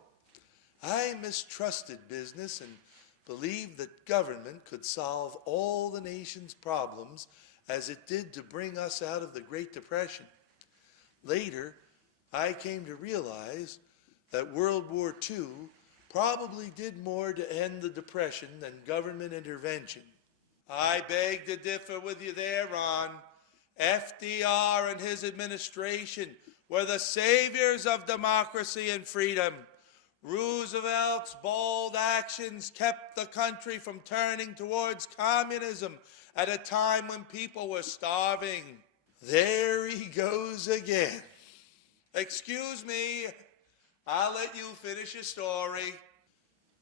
I mistrusted business and believed that government could solve all the nation's problems as it did to bring us out of the Great Depression. Later, I came to realize that World War II probably did more to end the Depression than government intervention. I beg to differ with you there, Ron. FDR and his administration were the saviors of democracy and freedom. Roosevelt's bold actions kept the country from turning towards communism at a time when people were starving. There he goes again. Excuse me, I'll let you finish your story.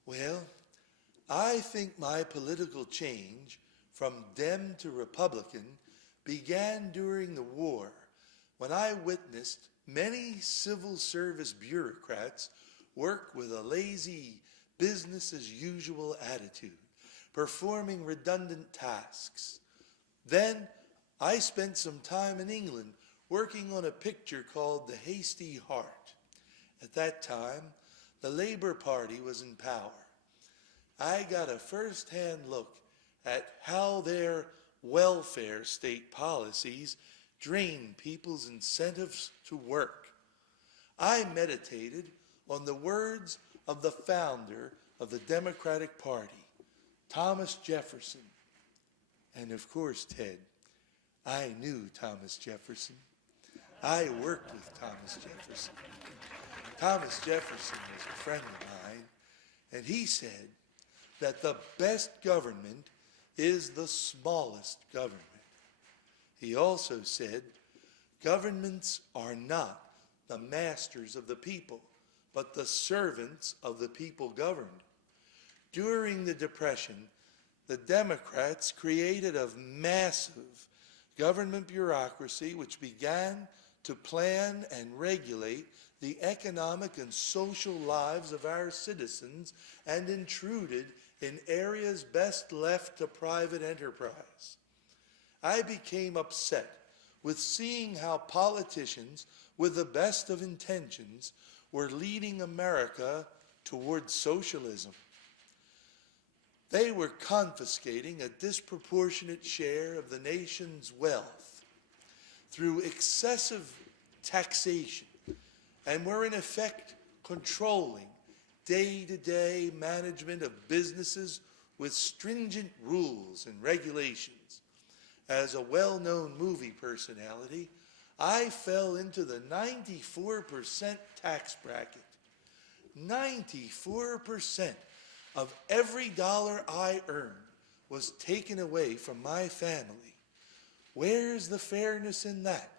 Well, I think my political change from Dem to Republican began during the war, when I witnessed many civil service bureaucrats work with a lazy, business-as-usual attitude, performing redundant tasks. Then I spent some time in England working on a picture called The Hasty Heart. At that time, the Labour Party was in power. I got a first-hand look at how their welfare state policies drain people's incentives to work. I meditated on the words of the founder of the Democratic Party, Thomas Jefferson. And of course, Ted, I knew Thomas Jefferson. I worked with Thomas Jefferson. Thomas Jefferson was a friend of mine, and he said that the best government is the smallest government. He also said, governments are not the masters of the people, but the servants of the people governed. During the Depression, the Democrats created a massive government bureaucracy which began to plan and regulate the economic and social lives of our citizens and intruded in areas best left to private enterprise. I became upset with seeing how politicians with the best of intentions were leading America towards socialism. They were confiscating a disproportionate share of the nation's wealth through excessive taxation and were in effect controlling day-to-day management of businesses with stringent rules and regulations. As a well-known movie personality, I fell into the 94% tax bracket. 94% of every dollar I earned was taken away from my family. Where's the fairness in that?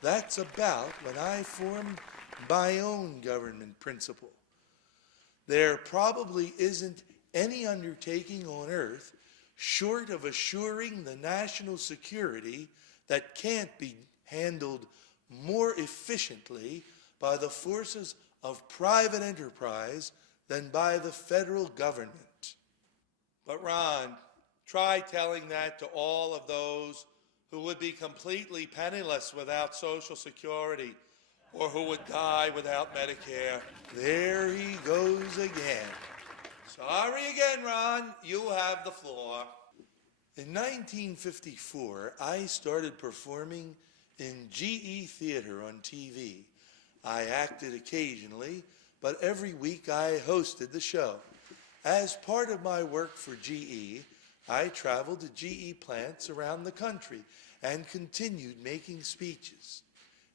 That's about when I formed my own government principle. There probably isn't any undertaking on earth short of assuring the national security that can't be handled more efficiently by the forces of private enterprise than by the federal government. But Ron, try telling that to all of those who would be completely penniless without Social Security or who would die without Medicare. There he goes again. Sorry again, Ron. You have the floor. In 1954, I started performing in GE Theater on TV. I acted occasionally, but every week I hosted the show. As part of my work for GE, I traveled to GE plants around the country and continued making speeches.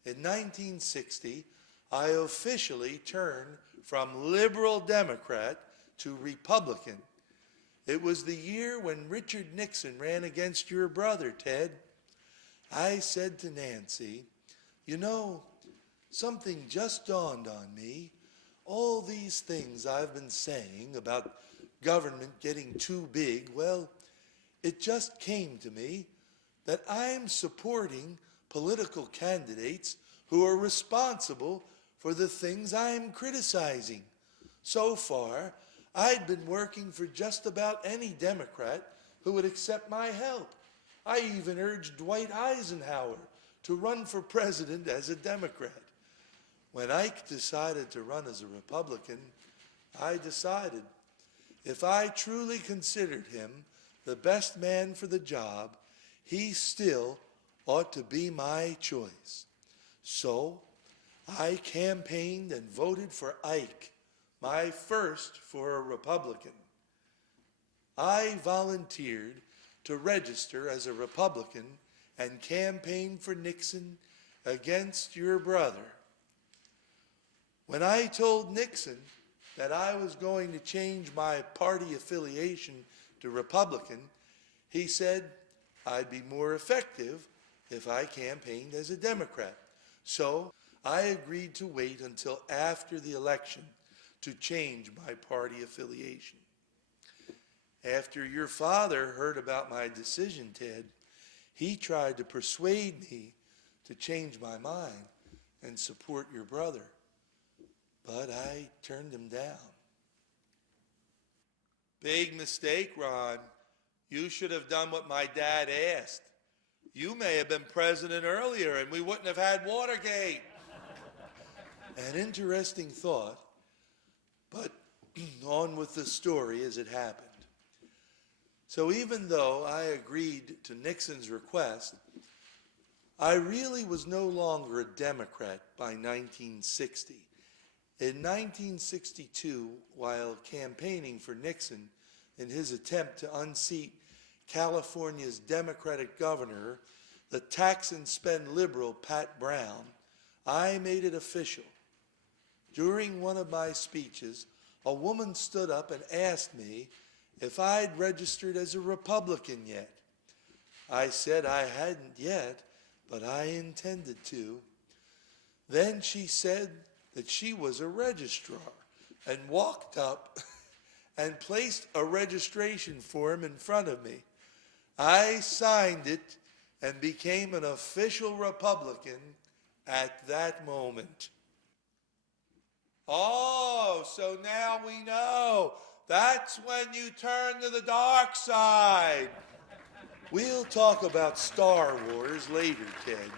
In 1960, I officially turned from liberal Democrat to Republican. It was the year when Richard Nixon ran against your brother, Ted. I said to Nancy, you know, something just dawned on me. All these things I've been saying about government getting too big, well, it just came to me that I'm supporting political candidates who are responsible for the things I'm criticizing. So far, I'd been working for just about any Democrat who would accept my help. I even urged Dwight Eisenhower to run for president as a Democrat. When Ike decided to run as a Republican, I decided if I truly considered him the best man for the job, he still ought to be my choice. So I campaigned and voted for Ike, my first for a Republican. I volunteered to register as a Republican and campaign for Nixon against your brother. When I told Nixon that I was going to change my party affiliation to Republican, he said I'd be more effective if I campaigned as a Democrat. So I agreed to wait until after the election to change my party affiliation. After your father heard about my decision, Ted, he tried to persuade me to change my mind and support your brother, but I turned him down. Big mistake, Ron. You should have done what my dad asked. You may have been president earlier and we wouldn't have had Watergate. An interesting thought, but on with the story as it happened. So even though I agreed to Nixon's request, I really was no longer a Democrat by 1960. In 1962, while campaigning for Nixon in his attempt to unseat California's Democratic governor, the tax and spend liberal Pat Brown, I made it official. During one of my speeches, a woman stood up and asked me if I'd registered as a Republican yet. I said I hadn't yet, but I intended to. Then she said that she was a registrar and walked up and placed a registration form in front of me. I signed it and became an official Republican at that moment. Oh, so now we know. That's when you turn to the dark side. We'll talk about Star Wars later, Ted.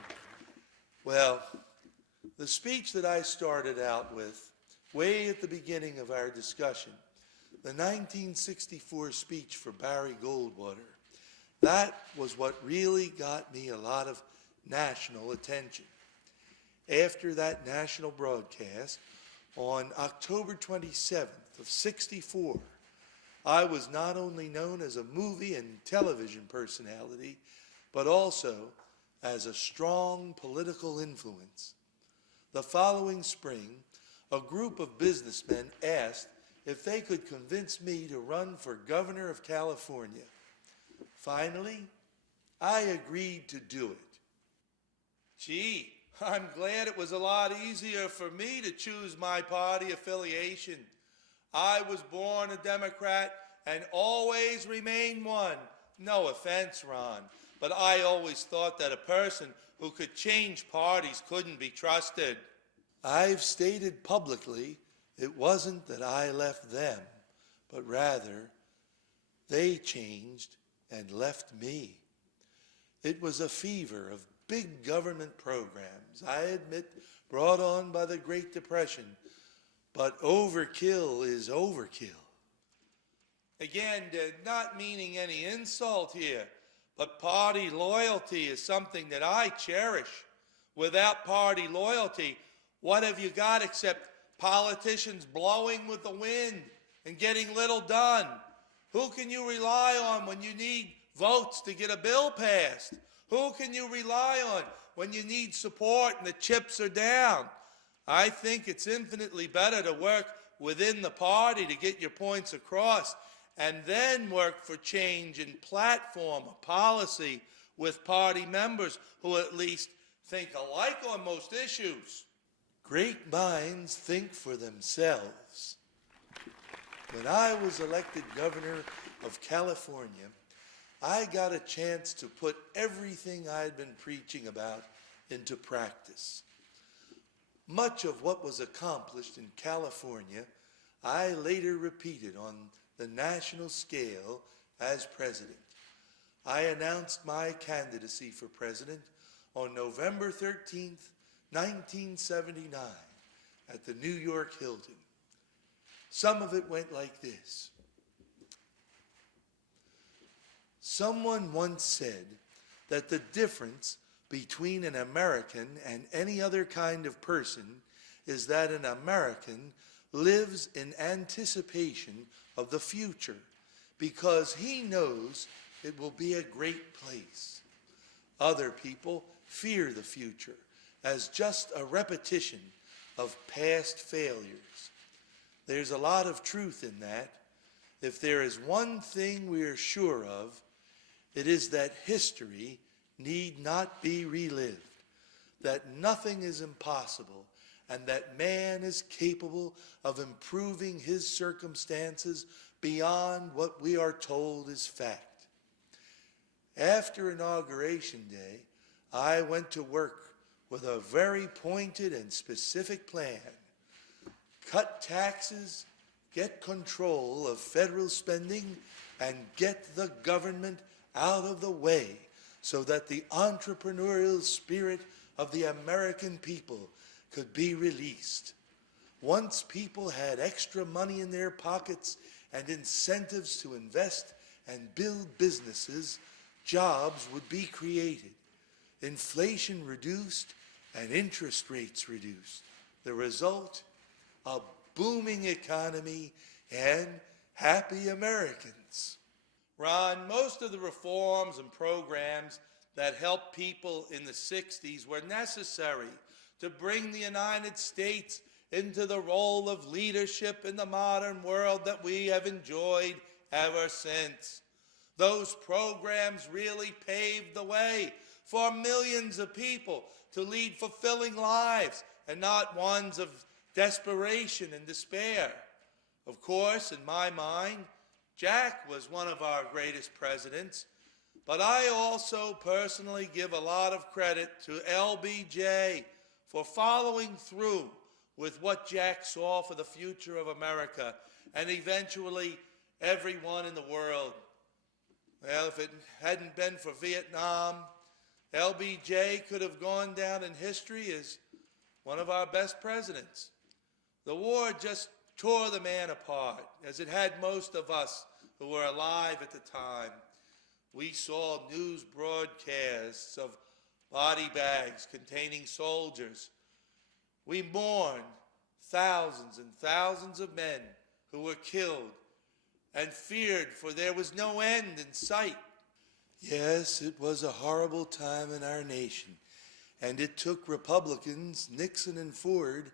Well, the speech that I started out with, way at the beginning of our discussion, the 1964 speech for Barry Goldwater, that was what really got me a lot of national attention. After that national broadcast, on October 27th of '64, I was not only known as a movie and television personality, but also as a strong political influence. The following spring, a group of businessmen asked if they could convince me to run for governor of California. Finally, I agreed to do it. Gee, I'm glad it was a lot easier for me to choose my party affiliation. I was born a Democrat and always remain one. No offense, Ron, but I always thought that a person who could change parties couldn't be trusted. I've stated publicly it wasn't that I left them, but rather they changed and left me. It was a fever of big government programs, I admit, brought on by the Great Depression, but overkill is overkill. Again, not meaning any insult here, but party loyalty is something that I cherish. Without party loyalty, what have you got except politicians blowing with the wind and getting little done? Who can you rely on when you need votes to get a bill passed? Who can you rely on when you need support and the chips are down? I think it's infinitely better to work within the party to get your points across and then work for change in platform or policy with party members who at least think alike on most issues. Great minds think for themselves. When I was elected governor of California, I got a chance to put everything I'd been preaching about into practice. Much of what was accomplished in California, I later repeated on the national scale as president. I announced my candidacy for president on November 13th, 1979, at the New York Hilton. Some of it went like this. Someone once said that the difference between an American and any other kind of person is that an American lives in anticipation of the future because he knows it will be a great place. Other people fear the future as just a repetition of past failures. There's a lot of truth in that. If there is one thing we are sure of, it is that history need not be relived, that nothing is impossible, and that man is capable of improving his circumstances beyond what we are told is fact. After Inauguration Day, I went to work with a very pointed and specific plan. Cut taxes, get control of federal spending, and get the government out of the way so that the entrepreneurial spirit of the American people could be released. Once people had extra money in their pockets and incentives to invest and build businesses, jobs would be created, inflation reduced, and interest rates reduced. The result, a booming economy and happy Americans. Ron, most of the reforms and programs that helped people in the 60s were necessary to bring the United States into the role of leadership in the modern world that we have enjoyed ever since. Those programs really paved the way for millions of people to lead fulfilling lives and not ones of desperation and despair. Of course, in my mind, Jack was one of our greatest presidents, but I also personally give a lot of credit to LBJ for following through with what Jack saw for the future of America and eventually everyone in the world. Well, if it hadn't been for Vietnam, LBJ could have gone down in history as one of our best presidents. The war just tore the man apart, as it had most of us who were alive at the time. We saw news broadcasts of body bags containing soldiers. We mourned thousands and thousands of men who were killed and feared, for there was no end in sight. Yes, it was a horrible time in our nation, and it took Republicans, Nixon and Ford,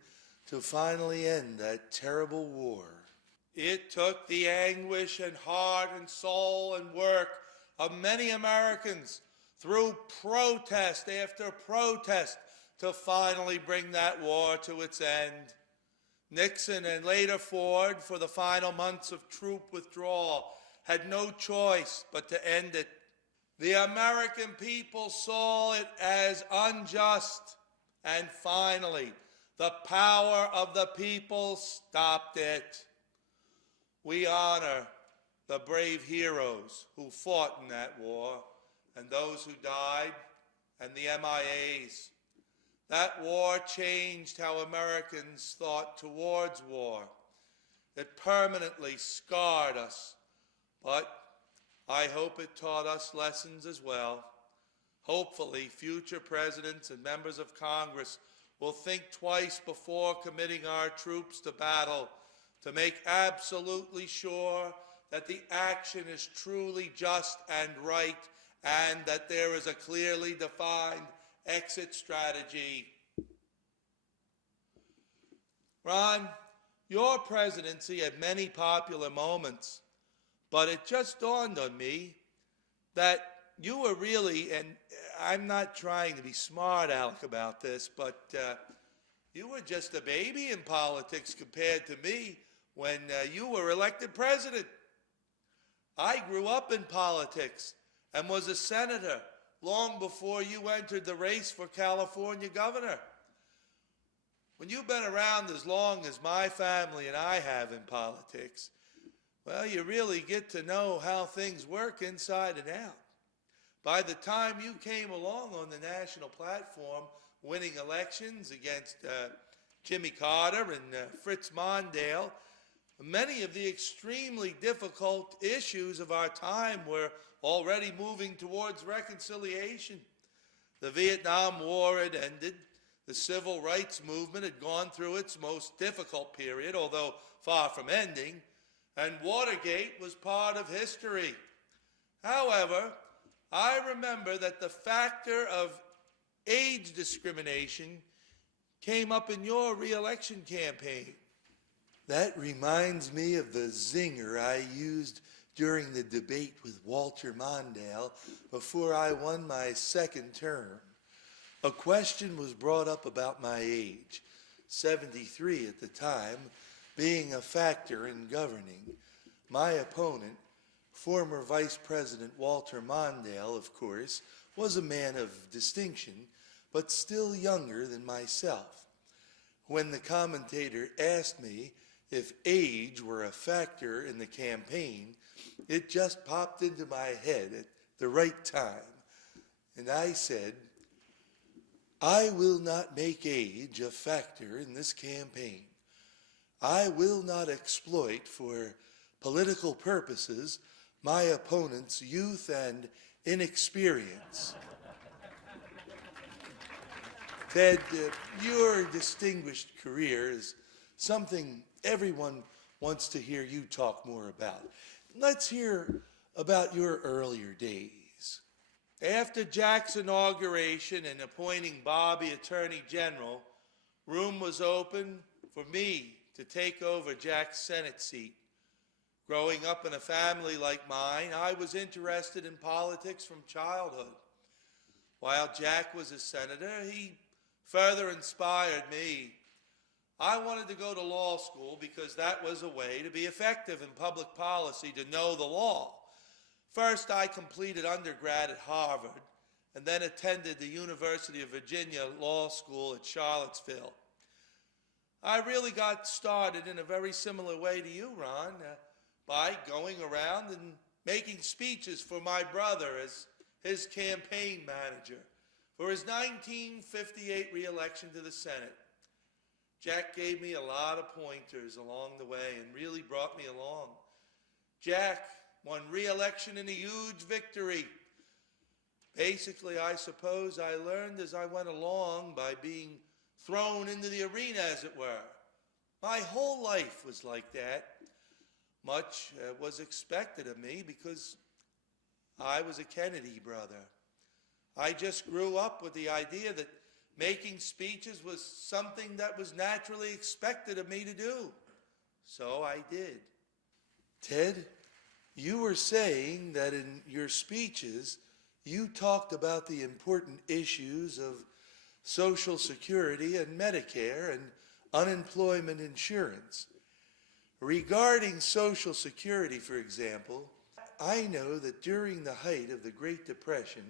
to finally end that terrible war. It took the anguish and heart and soul and work of many Americans through protest after protest to finally bring that war to its end. Nixon and later Ford, for the final months of troop withdrawal, had no choice but to end it. The American people saw it as unjust, and finally, the power of the people stopped it. We honor the brave heroes who fought in that war, and those who died, and the MIAs. That war changed how Americans thought towards war. It permanently scarred us, but I hope it taught us lessons as well. Hopefully, future presidents and members of Congress will think twice before committing our troops to battle to make absolutely sure that the action is truly just and right and that there is a clearly defined exit strategy. Ron, your presidency had many popular moments, but it just dawned on me that you were really, and I'm not trying to be smart aleck about this, but you were just a baby in politics compared to me when you were elected president. I grew up in politics and was a senator long before you entered the race for California governor. When you've been around as long as my family and I have in politics, well, you really get to know how things work inside and out. By the time you came along on the national platform, winning elections against Jimmy Carter and Fritz Mondale, many of the extremely difficult issues of our time were already moving towards reconciliation. The Vietnam War had ended. The civil rights movement had gone through its most difficult period, although far from ending, and Watergate was part of history. However, I remember that the factor of age discrimination came up in your re-election campaign. That reminds me of the zinger I used during the debate with Walter Mondale before I won my second term. A question was brought up about my age, 73 at the time, being a factor in governing. My opponent, former Vice President Walter Mondale, of course, was a man of distinction, but still younger than myself. When the commentator asked me if age were a factor in the campaign, it just popped into my head at the right time. And I said, I will not make age a factor in this campaign. I will not exploit for political purposes my opponent's youth and inexperience. Ted, your distinguished career is something everyone wants to hear you talk more about. Let's hear about your earlier days. After Jack's inauguration and appointing Bobby Attorney General, room was open for me to take over Jack's Senate seat. Growing up in a family like mine, I was interested in politics from childhood. While Jack was a senator, he further inspired me. I wanted to go to law school because that was a way to be effective in public policy, to know the law. First, I completed undergrad at Harvard and then attended the University of Virginia Law School at Charlottesville. I really got started in a very similar way to you, Ron, by going around and making speeches for my brother as his campaign manager for his 1958 re-election to the Senate. Jack gave me a lot of pointers along the way and really brought me along. Jack won re-election in a huge victory. Basically, I suppose I learned as I went along by being thrown into the arena, as it were. My whole life was like that. Much was expected of me because I was a Kennedy brother. I just grew up with the idea that making speeches was something that was naturally expected of me to do. So I did. Ted, you were saying that in your speeches, you talked about the important issues of Social Security and Medicare and unemployment insurance. Regarding Social Security, for example, I know that during the height of the Great Depression,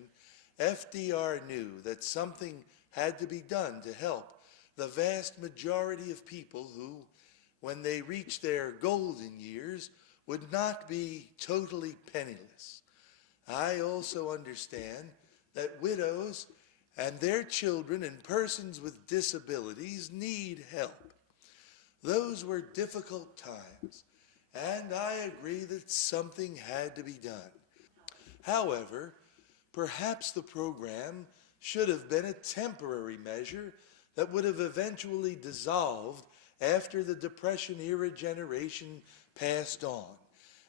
FDR knew that something had to be done to help the vast majority of people who, when they reached their golden years, would not be totally penniless. I also understand that widows and their children and persons with disabilities need help. Those were difficult times, and I agree that something had to be done. However, perhaps the program should have been a temporary measure that would have eventually dissolved after the Depression-era generation passed on,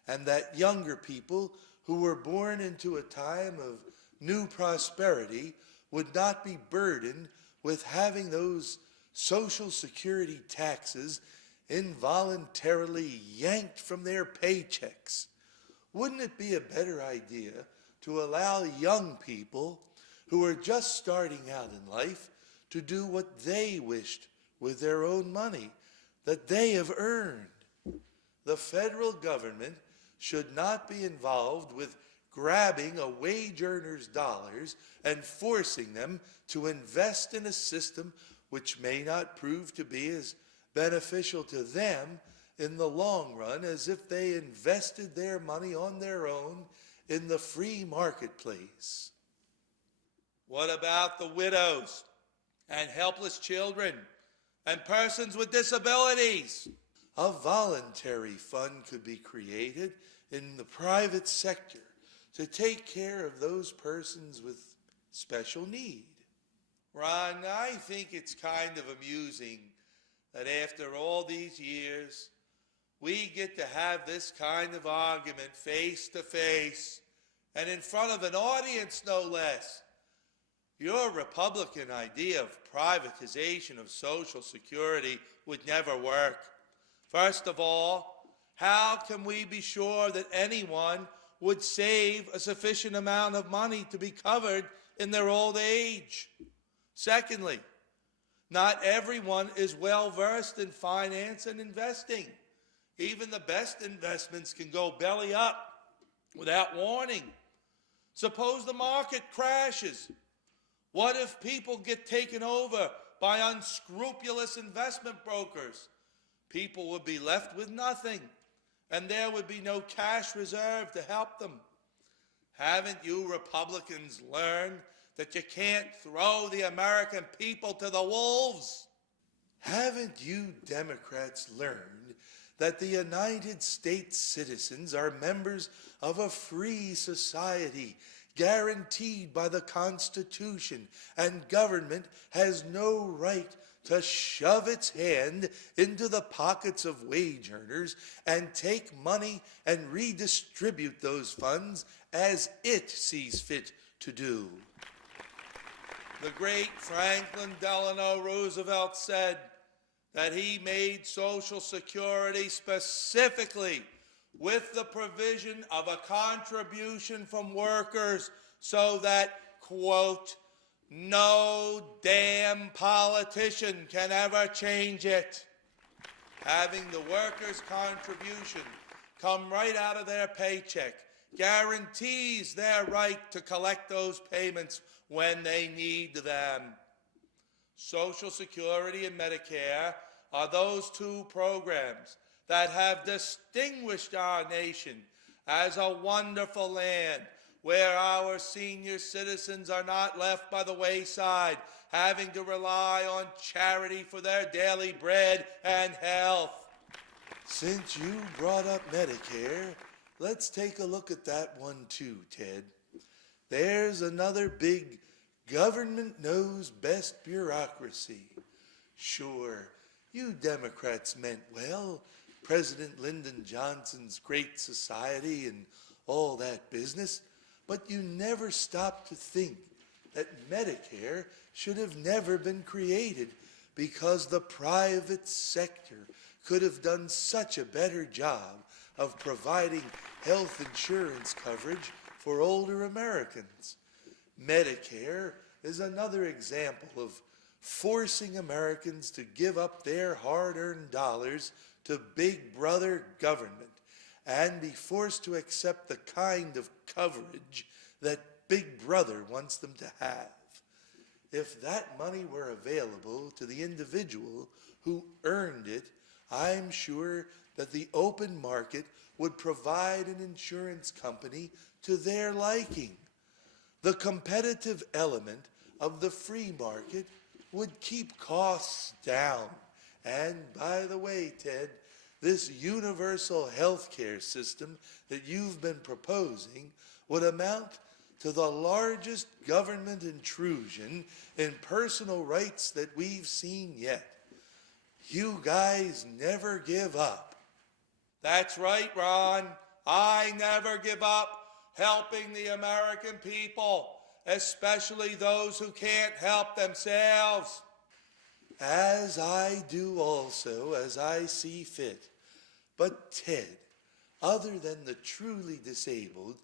and that younger people who were born into a time of new prosperity would not be burdened with having those Social Security taxes involuntarily yanked from their paychecks. Wouldn't it be a better idea to allow young people who are just starting out in life to do what they wished with their own money that they have earned? The federal government should not be involved with grabbing a wage earner's dollars and forcing them to invest in a system which may not prove to be as beneficial to them in the long run as if they invested their money on their own in the free marketplace. What about the widows and helpless children and persons with disabilities? A voluntary fund could be created in the private sector to take care of those persons with special need. Ron, I think it's kind of amusing that after all these years, we get to have this kind of argument face to face and in front of an audience, no less. Your Republican idea of privatization of Social Security would never work. First of all, how can we be sure that anyone would save a sufficient amount of money to be covered in their old age? Secondly, not everyone is well versed in finance and investing. Even the best investments can go belly up without warning. Suppose the market crashes. What if people get taken over by unscrupulous investment brokers? People would be left with nothing, and there would be no cash reserve to help them. Haven't you Republicans learned that you can't throw the American people to the wolves? Haven't you Democrats learned that the United States citizens are members of a free society guaranteed by the Constitution, and government has no right to shove its hand into the pockets of wage earners and take money and redistribute those funds as it sees fit to do? The great Franklin Delano Roosevelt said that he made Social Security specifically with the provision of a contribution from workers so that, quote, no damn politician can ever change it. Having the workers' contribution come right out of their paycheck guarantees their right to collect those payments when they need them. Social Security and Medicare are those two programs that have distinguished our nation as a wonderful land where our senior citizens are not left by the wayside, having to rely on charity for their daily bread and health. Since you brought up Medicare, let's take a look at that one too, Ted. There's another big government knows best bureaucracy. Sure, you Democrats meant well, President Lyndon Johnson's Great Society and all that business, but you never stopped to think that Medicare should have never been created because the private sector could have done such a better job of providing health insurance coverage for older Americans. Medicare is another example of forcing Americans to give up their hard-earned dollars to Big Brother government and be forced to accept the kind of coverage that Big Brother wants them to have. If that money were available to the individual who earned it, I'm sure that the open market would provide an insurance company to their liking. The competitive element of the free market would keep costs down. And by the way, Ted, this universal health care system that you've been proposing would amount to the largest government intrusion in personal rights that we've seen yet. You guys never give up. That's right, Ron. I never give up helping the American people, especially those who can't help themselves. As I do also, as I see fit. But Ted, other than the truly disabled,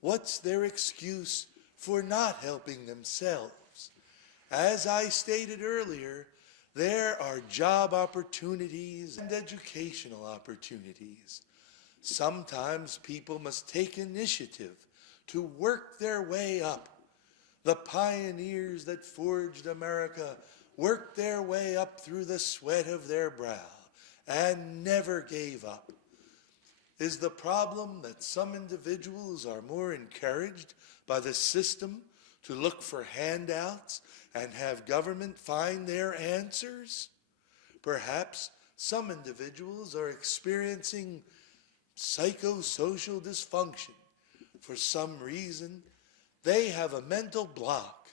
what's their excuse for not helping themselves? As I stated earlier, there are job opportunities and educational opportunities. Sometimes people must take initiative to work their way up. The pioneers that forged America worked their way up through the sweat of their brow and never gave up. Is the problem that some individuals are more encouraged by the system to look for handouts and have government find their answers? Perhaps some individuals are experiencing psychosocial dysfunction. For some reason, they have a mental block.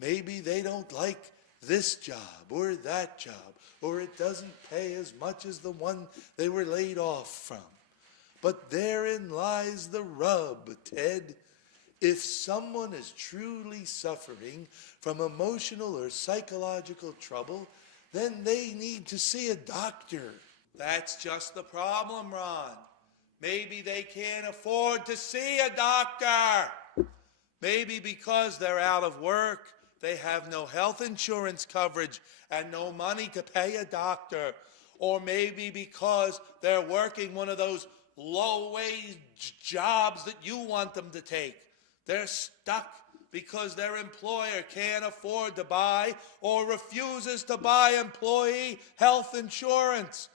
Maybe they don't like this job or that job, or it doesn't pay as much as the one they were laid off from. But therein lies the rub, Ted. If someone is truly suffering from emotional or psychological trouble, then they need to see a doctor. That's just the problem, Ron. Maybe they can't afford to see a doctor. Maybe because they're out of work, they have no health insurance coverage and no money to pay a doctor. Or maybe because they're working one of those low-wage jobs that you want them to take. They're stuck because their employer can't afford to buy or refuses to buy employee health insurance.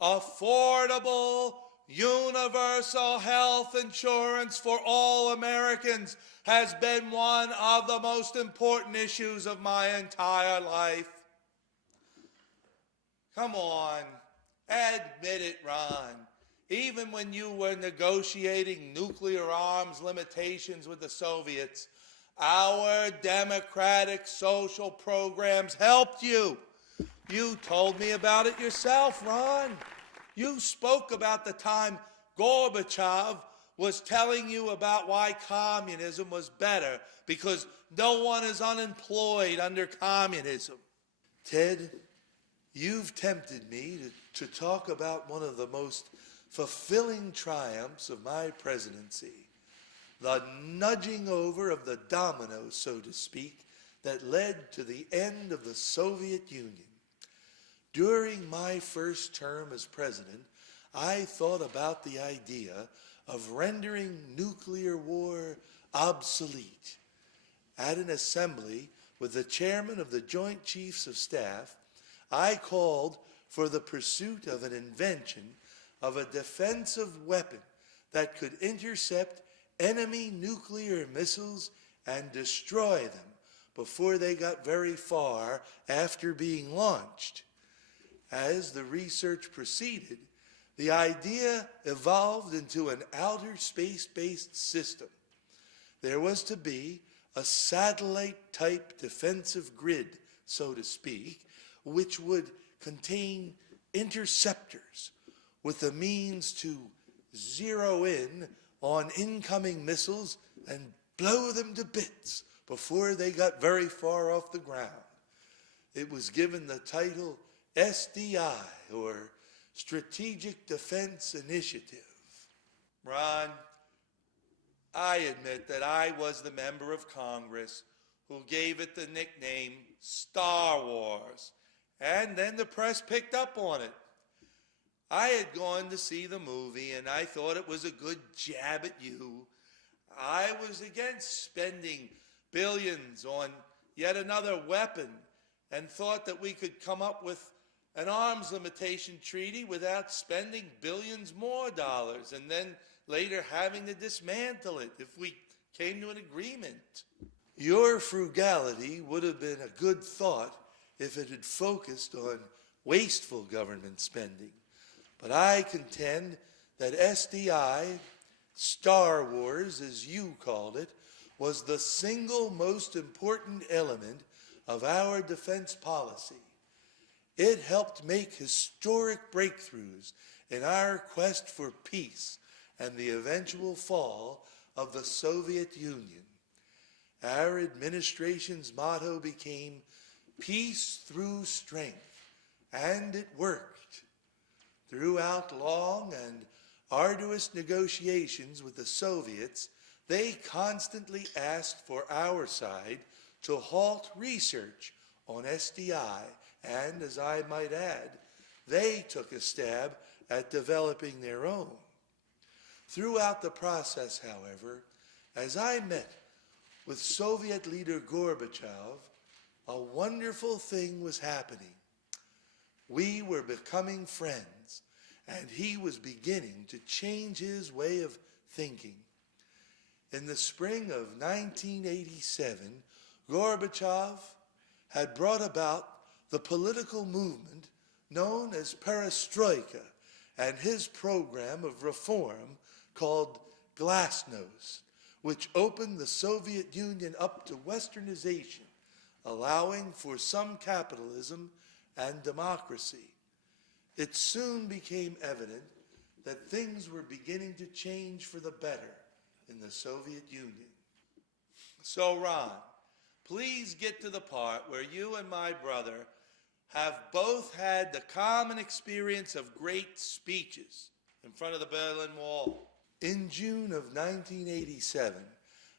Affordable, universal health insurance for all Americans has been one of the most important issues of my entire life. Come on, admit it, Ron. Even when you were negotiating nuclear arms limitations with the Soviets, our democratic social programs helped you. You told me about it yourself, Ron. You spoke about the time Gorbachev was telling you about why communism was better because no one is unemployed under communism. Ted, you've tempted me to talk about one of the most fulfilling triumphs of my presidency, the nudging over of the dominoes, so to speak, that led to the end of the Soviet Union. During my first term as president, I thought about the idea of rendering nuclear war obsolete. At an assembly with the chairman of the Joint Chiefs of Staff, I called for the pursuit of an invention of a defensive weapon that could intercept enemy nuclear missiles and destroy them before they got very far after being launched. As the research proceeded, the idea evolved into an outer space-based system. There was to be a satellite-type defensive grid, so to speak, which would contain interceptors with the means to zero in on incoming missiles and blow them to bits before they got very far off the ground. It was given the title SDI, or Strategic Defense Initiative. Ron, I admit that I was the member of Congress who gave it the nickname Star Wars, and then the press picked up on it. I had gone to see the movie, and I thought it was a good jab at you. I was against spending billions on yet another weapon and thought that we could come up with an arms limitation treaty without spending billions more dollars and then later having to dismantle it if we came to an agreement. Your frugality would have been a good thought if it had focused on wasteful government spending. But I contend that SDI, Star Wars as you called it, was the single most important element of our defense policy. It helped make historic breakthroughs in our quest for peace and the eventual fall of the Soviet Union. Our administration's motto became peace through strength, and it worked. Throughout long and arduous negotiations with the Soviets, they constantly asked for our side to halt research on SDI, and, as I might add, they took a stab at developing their own. Throughout the process, however, as I met with Soviet leader Gorbachev, a wonderful thing was happening. We were becoming friends, and he was beginning to change his way of thinking. In the spring of 1987, Gorbachev had brought about the political movement known as perestroika and his program of reform called Glasnost, which opened the Soviet Union up to westernization, allowing for some capitalism and democracy. It soon became evident that things were beginning to change for the better in the Soviet Union. So, Ron, please get to the part where you and my brother have both had the common experience of great speeches in front of the Berlin Wall. In June of 1987,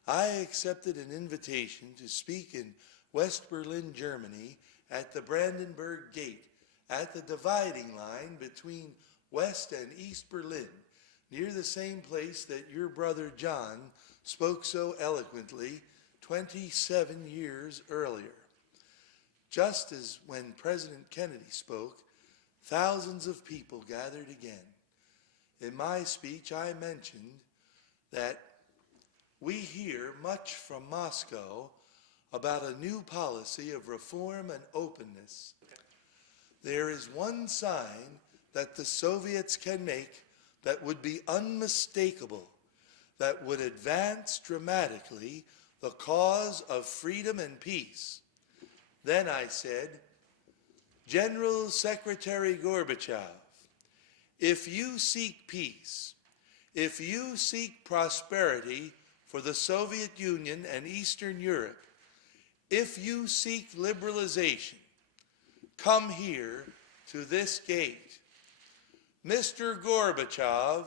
I accepted an invitation to speak in West Berlin, Germany, at the Brandenburg Gate, at the dividing line between West and East Berlin, near the same place that your brother John spoke so eloquently 27 years earlier. Just as when President Kennedy spoke, thousands of people gathered again. In my speech, I mentioned that we hear much from Moscow about a new policy of reform and openness. There is one sign that the Soviets can make that would be unmistakable, that would advance dramatically the cause of freedom and peace. Then I said, General Secretary Gorbachev, if you seek peace, if you seek prosperity for the Soviet Union and Eastern Europe, if you seek liberalization, come here to this gate. Mr. Gorbachev,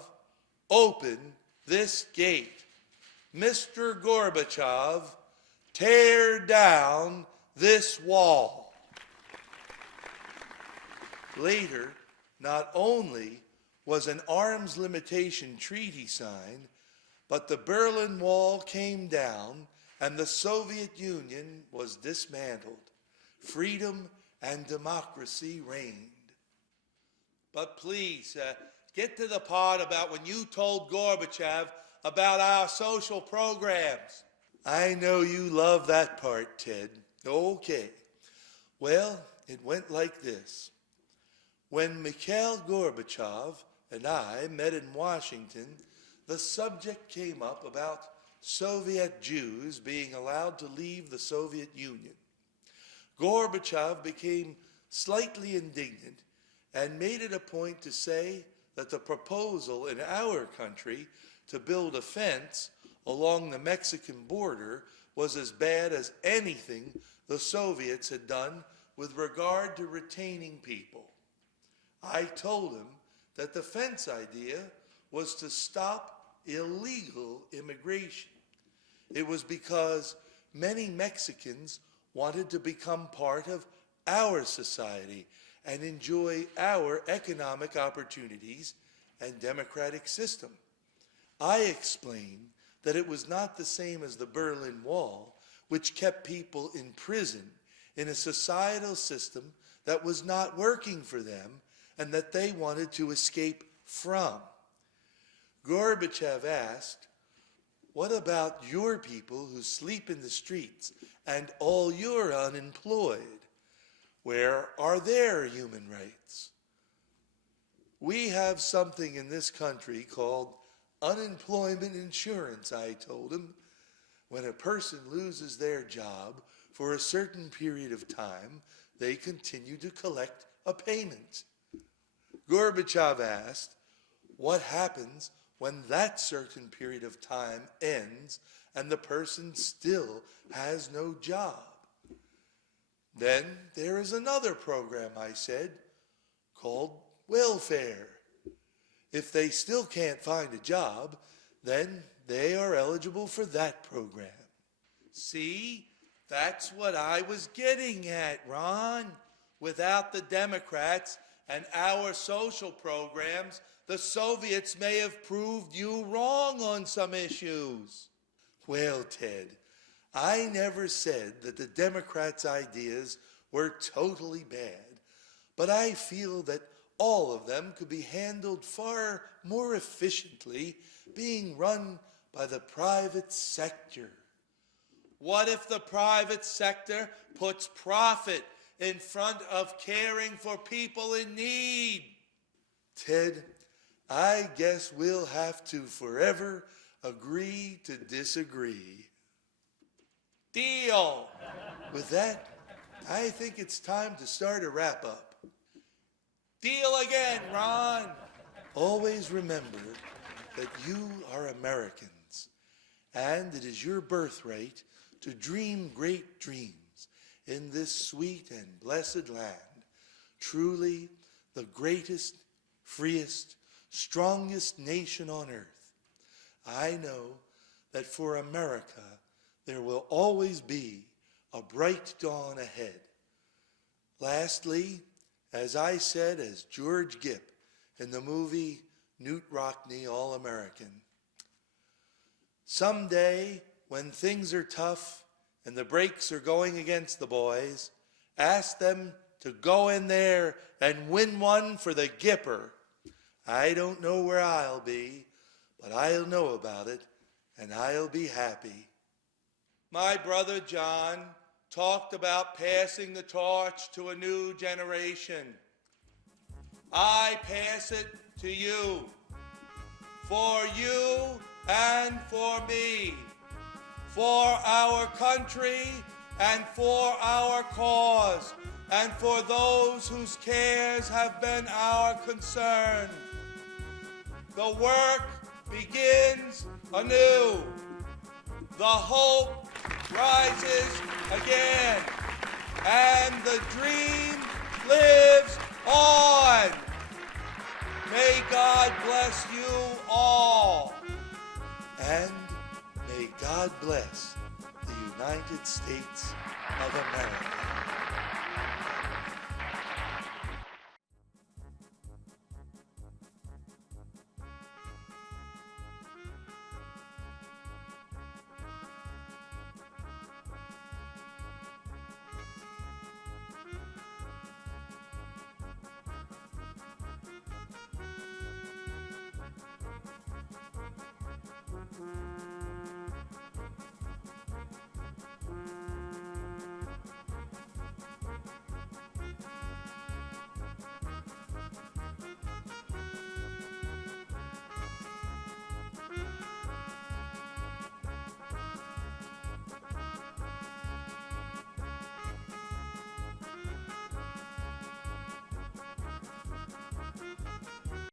open this gate. Mr. Gorbachev, tear down this wall. Later, not only was an arms limitation treaty signed, but the Berlin Wall came down and the Soviet Union was dismantled. Freedom and democracy reigned. But please, get to the part about when you told Gorbachev about our social programs. I know you love that part, Ted. Okay. Well, it went like this. When Mikhail Gorbachev and I met in Washington, the subject came up about Soviet Jews being allowed to leave the Soviet Union. Gorbachev became slightly indignant and made it a point to say that the proposal in our country to build a fence along the Mexican border was as bad as anything the Soviets had done with regard to retaining people. I told him that the fence idea was to stop illegal immigration. It was because many Mexicans wanted to become part of our society and enjoy our economic opportunities and democratic system. I explained that it was not the same as the Berlin Wall, which kept people in prison in a societal system that was not working for them and that they wanted to escape from. Gorbachev asked, what about your people who sleep in the streets and all you're unemployed? Where are their human rights? We have something in this country called unemployment insurance, I told him. When a person loses their job for a certain period of time, they continue to collect a payment. Gorbachev asked, what happens when that certain period of time ends and the person still has no job? Then there is another program, I said, called welfare. If they still can't find a job, then they are eligible for that program. See, that's what I was getting at, Ron. Without the Democrats and our social programs, the Soviets may have proved you wrong on some issues. Well, Ted, I never said that the Democrats' ideas were totally bad, but I feel that all of them could be handled far more efficiently being run by the private sector. What if the private sector puts profit in front of caring for people in need? Ted, I guess we'll have to forever agree to disagree. Deal. With that, I think it's time to start a wrap-up. Deal again, Ron. Always remember that you are Americans, and it is your birthright to dream great dreams in this sweet and blessed land. truly the greatest, freest, strongest nation on earth, I know that for America there will always be a bright dawn ahead. Lastly, as I said as George Gipp in the movie Newt Rockney, All-American, someday when things are tough and the brakes are going against the boys, ask them to go in there and win one for the Gipper. I don't know where I'll be, but I'll know about it, and I'll be happy. My brother John talked about passing the torch to a new generation. I pass it to you, for you and for me, for our country and for our cause, and for those whose cares have been our concern. The work begins anew. The hope rises again, and the dream lives on. May God bless you all, and may God bless the United States of America.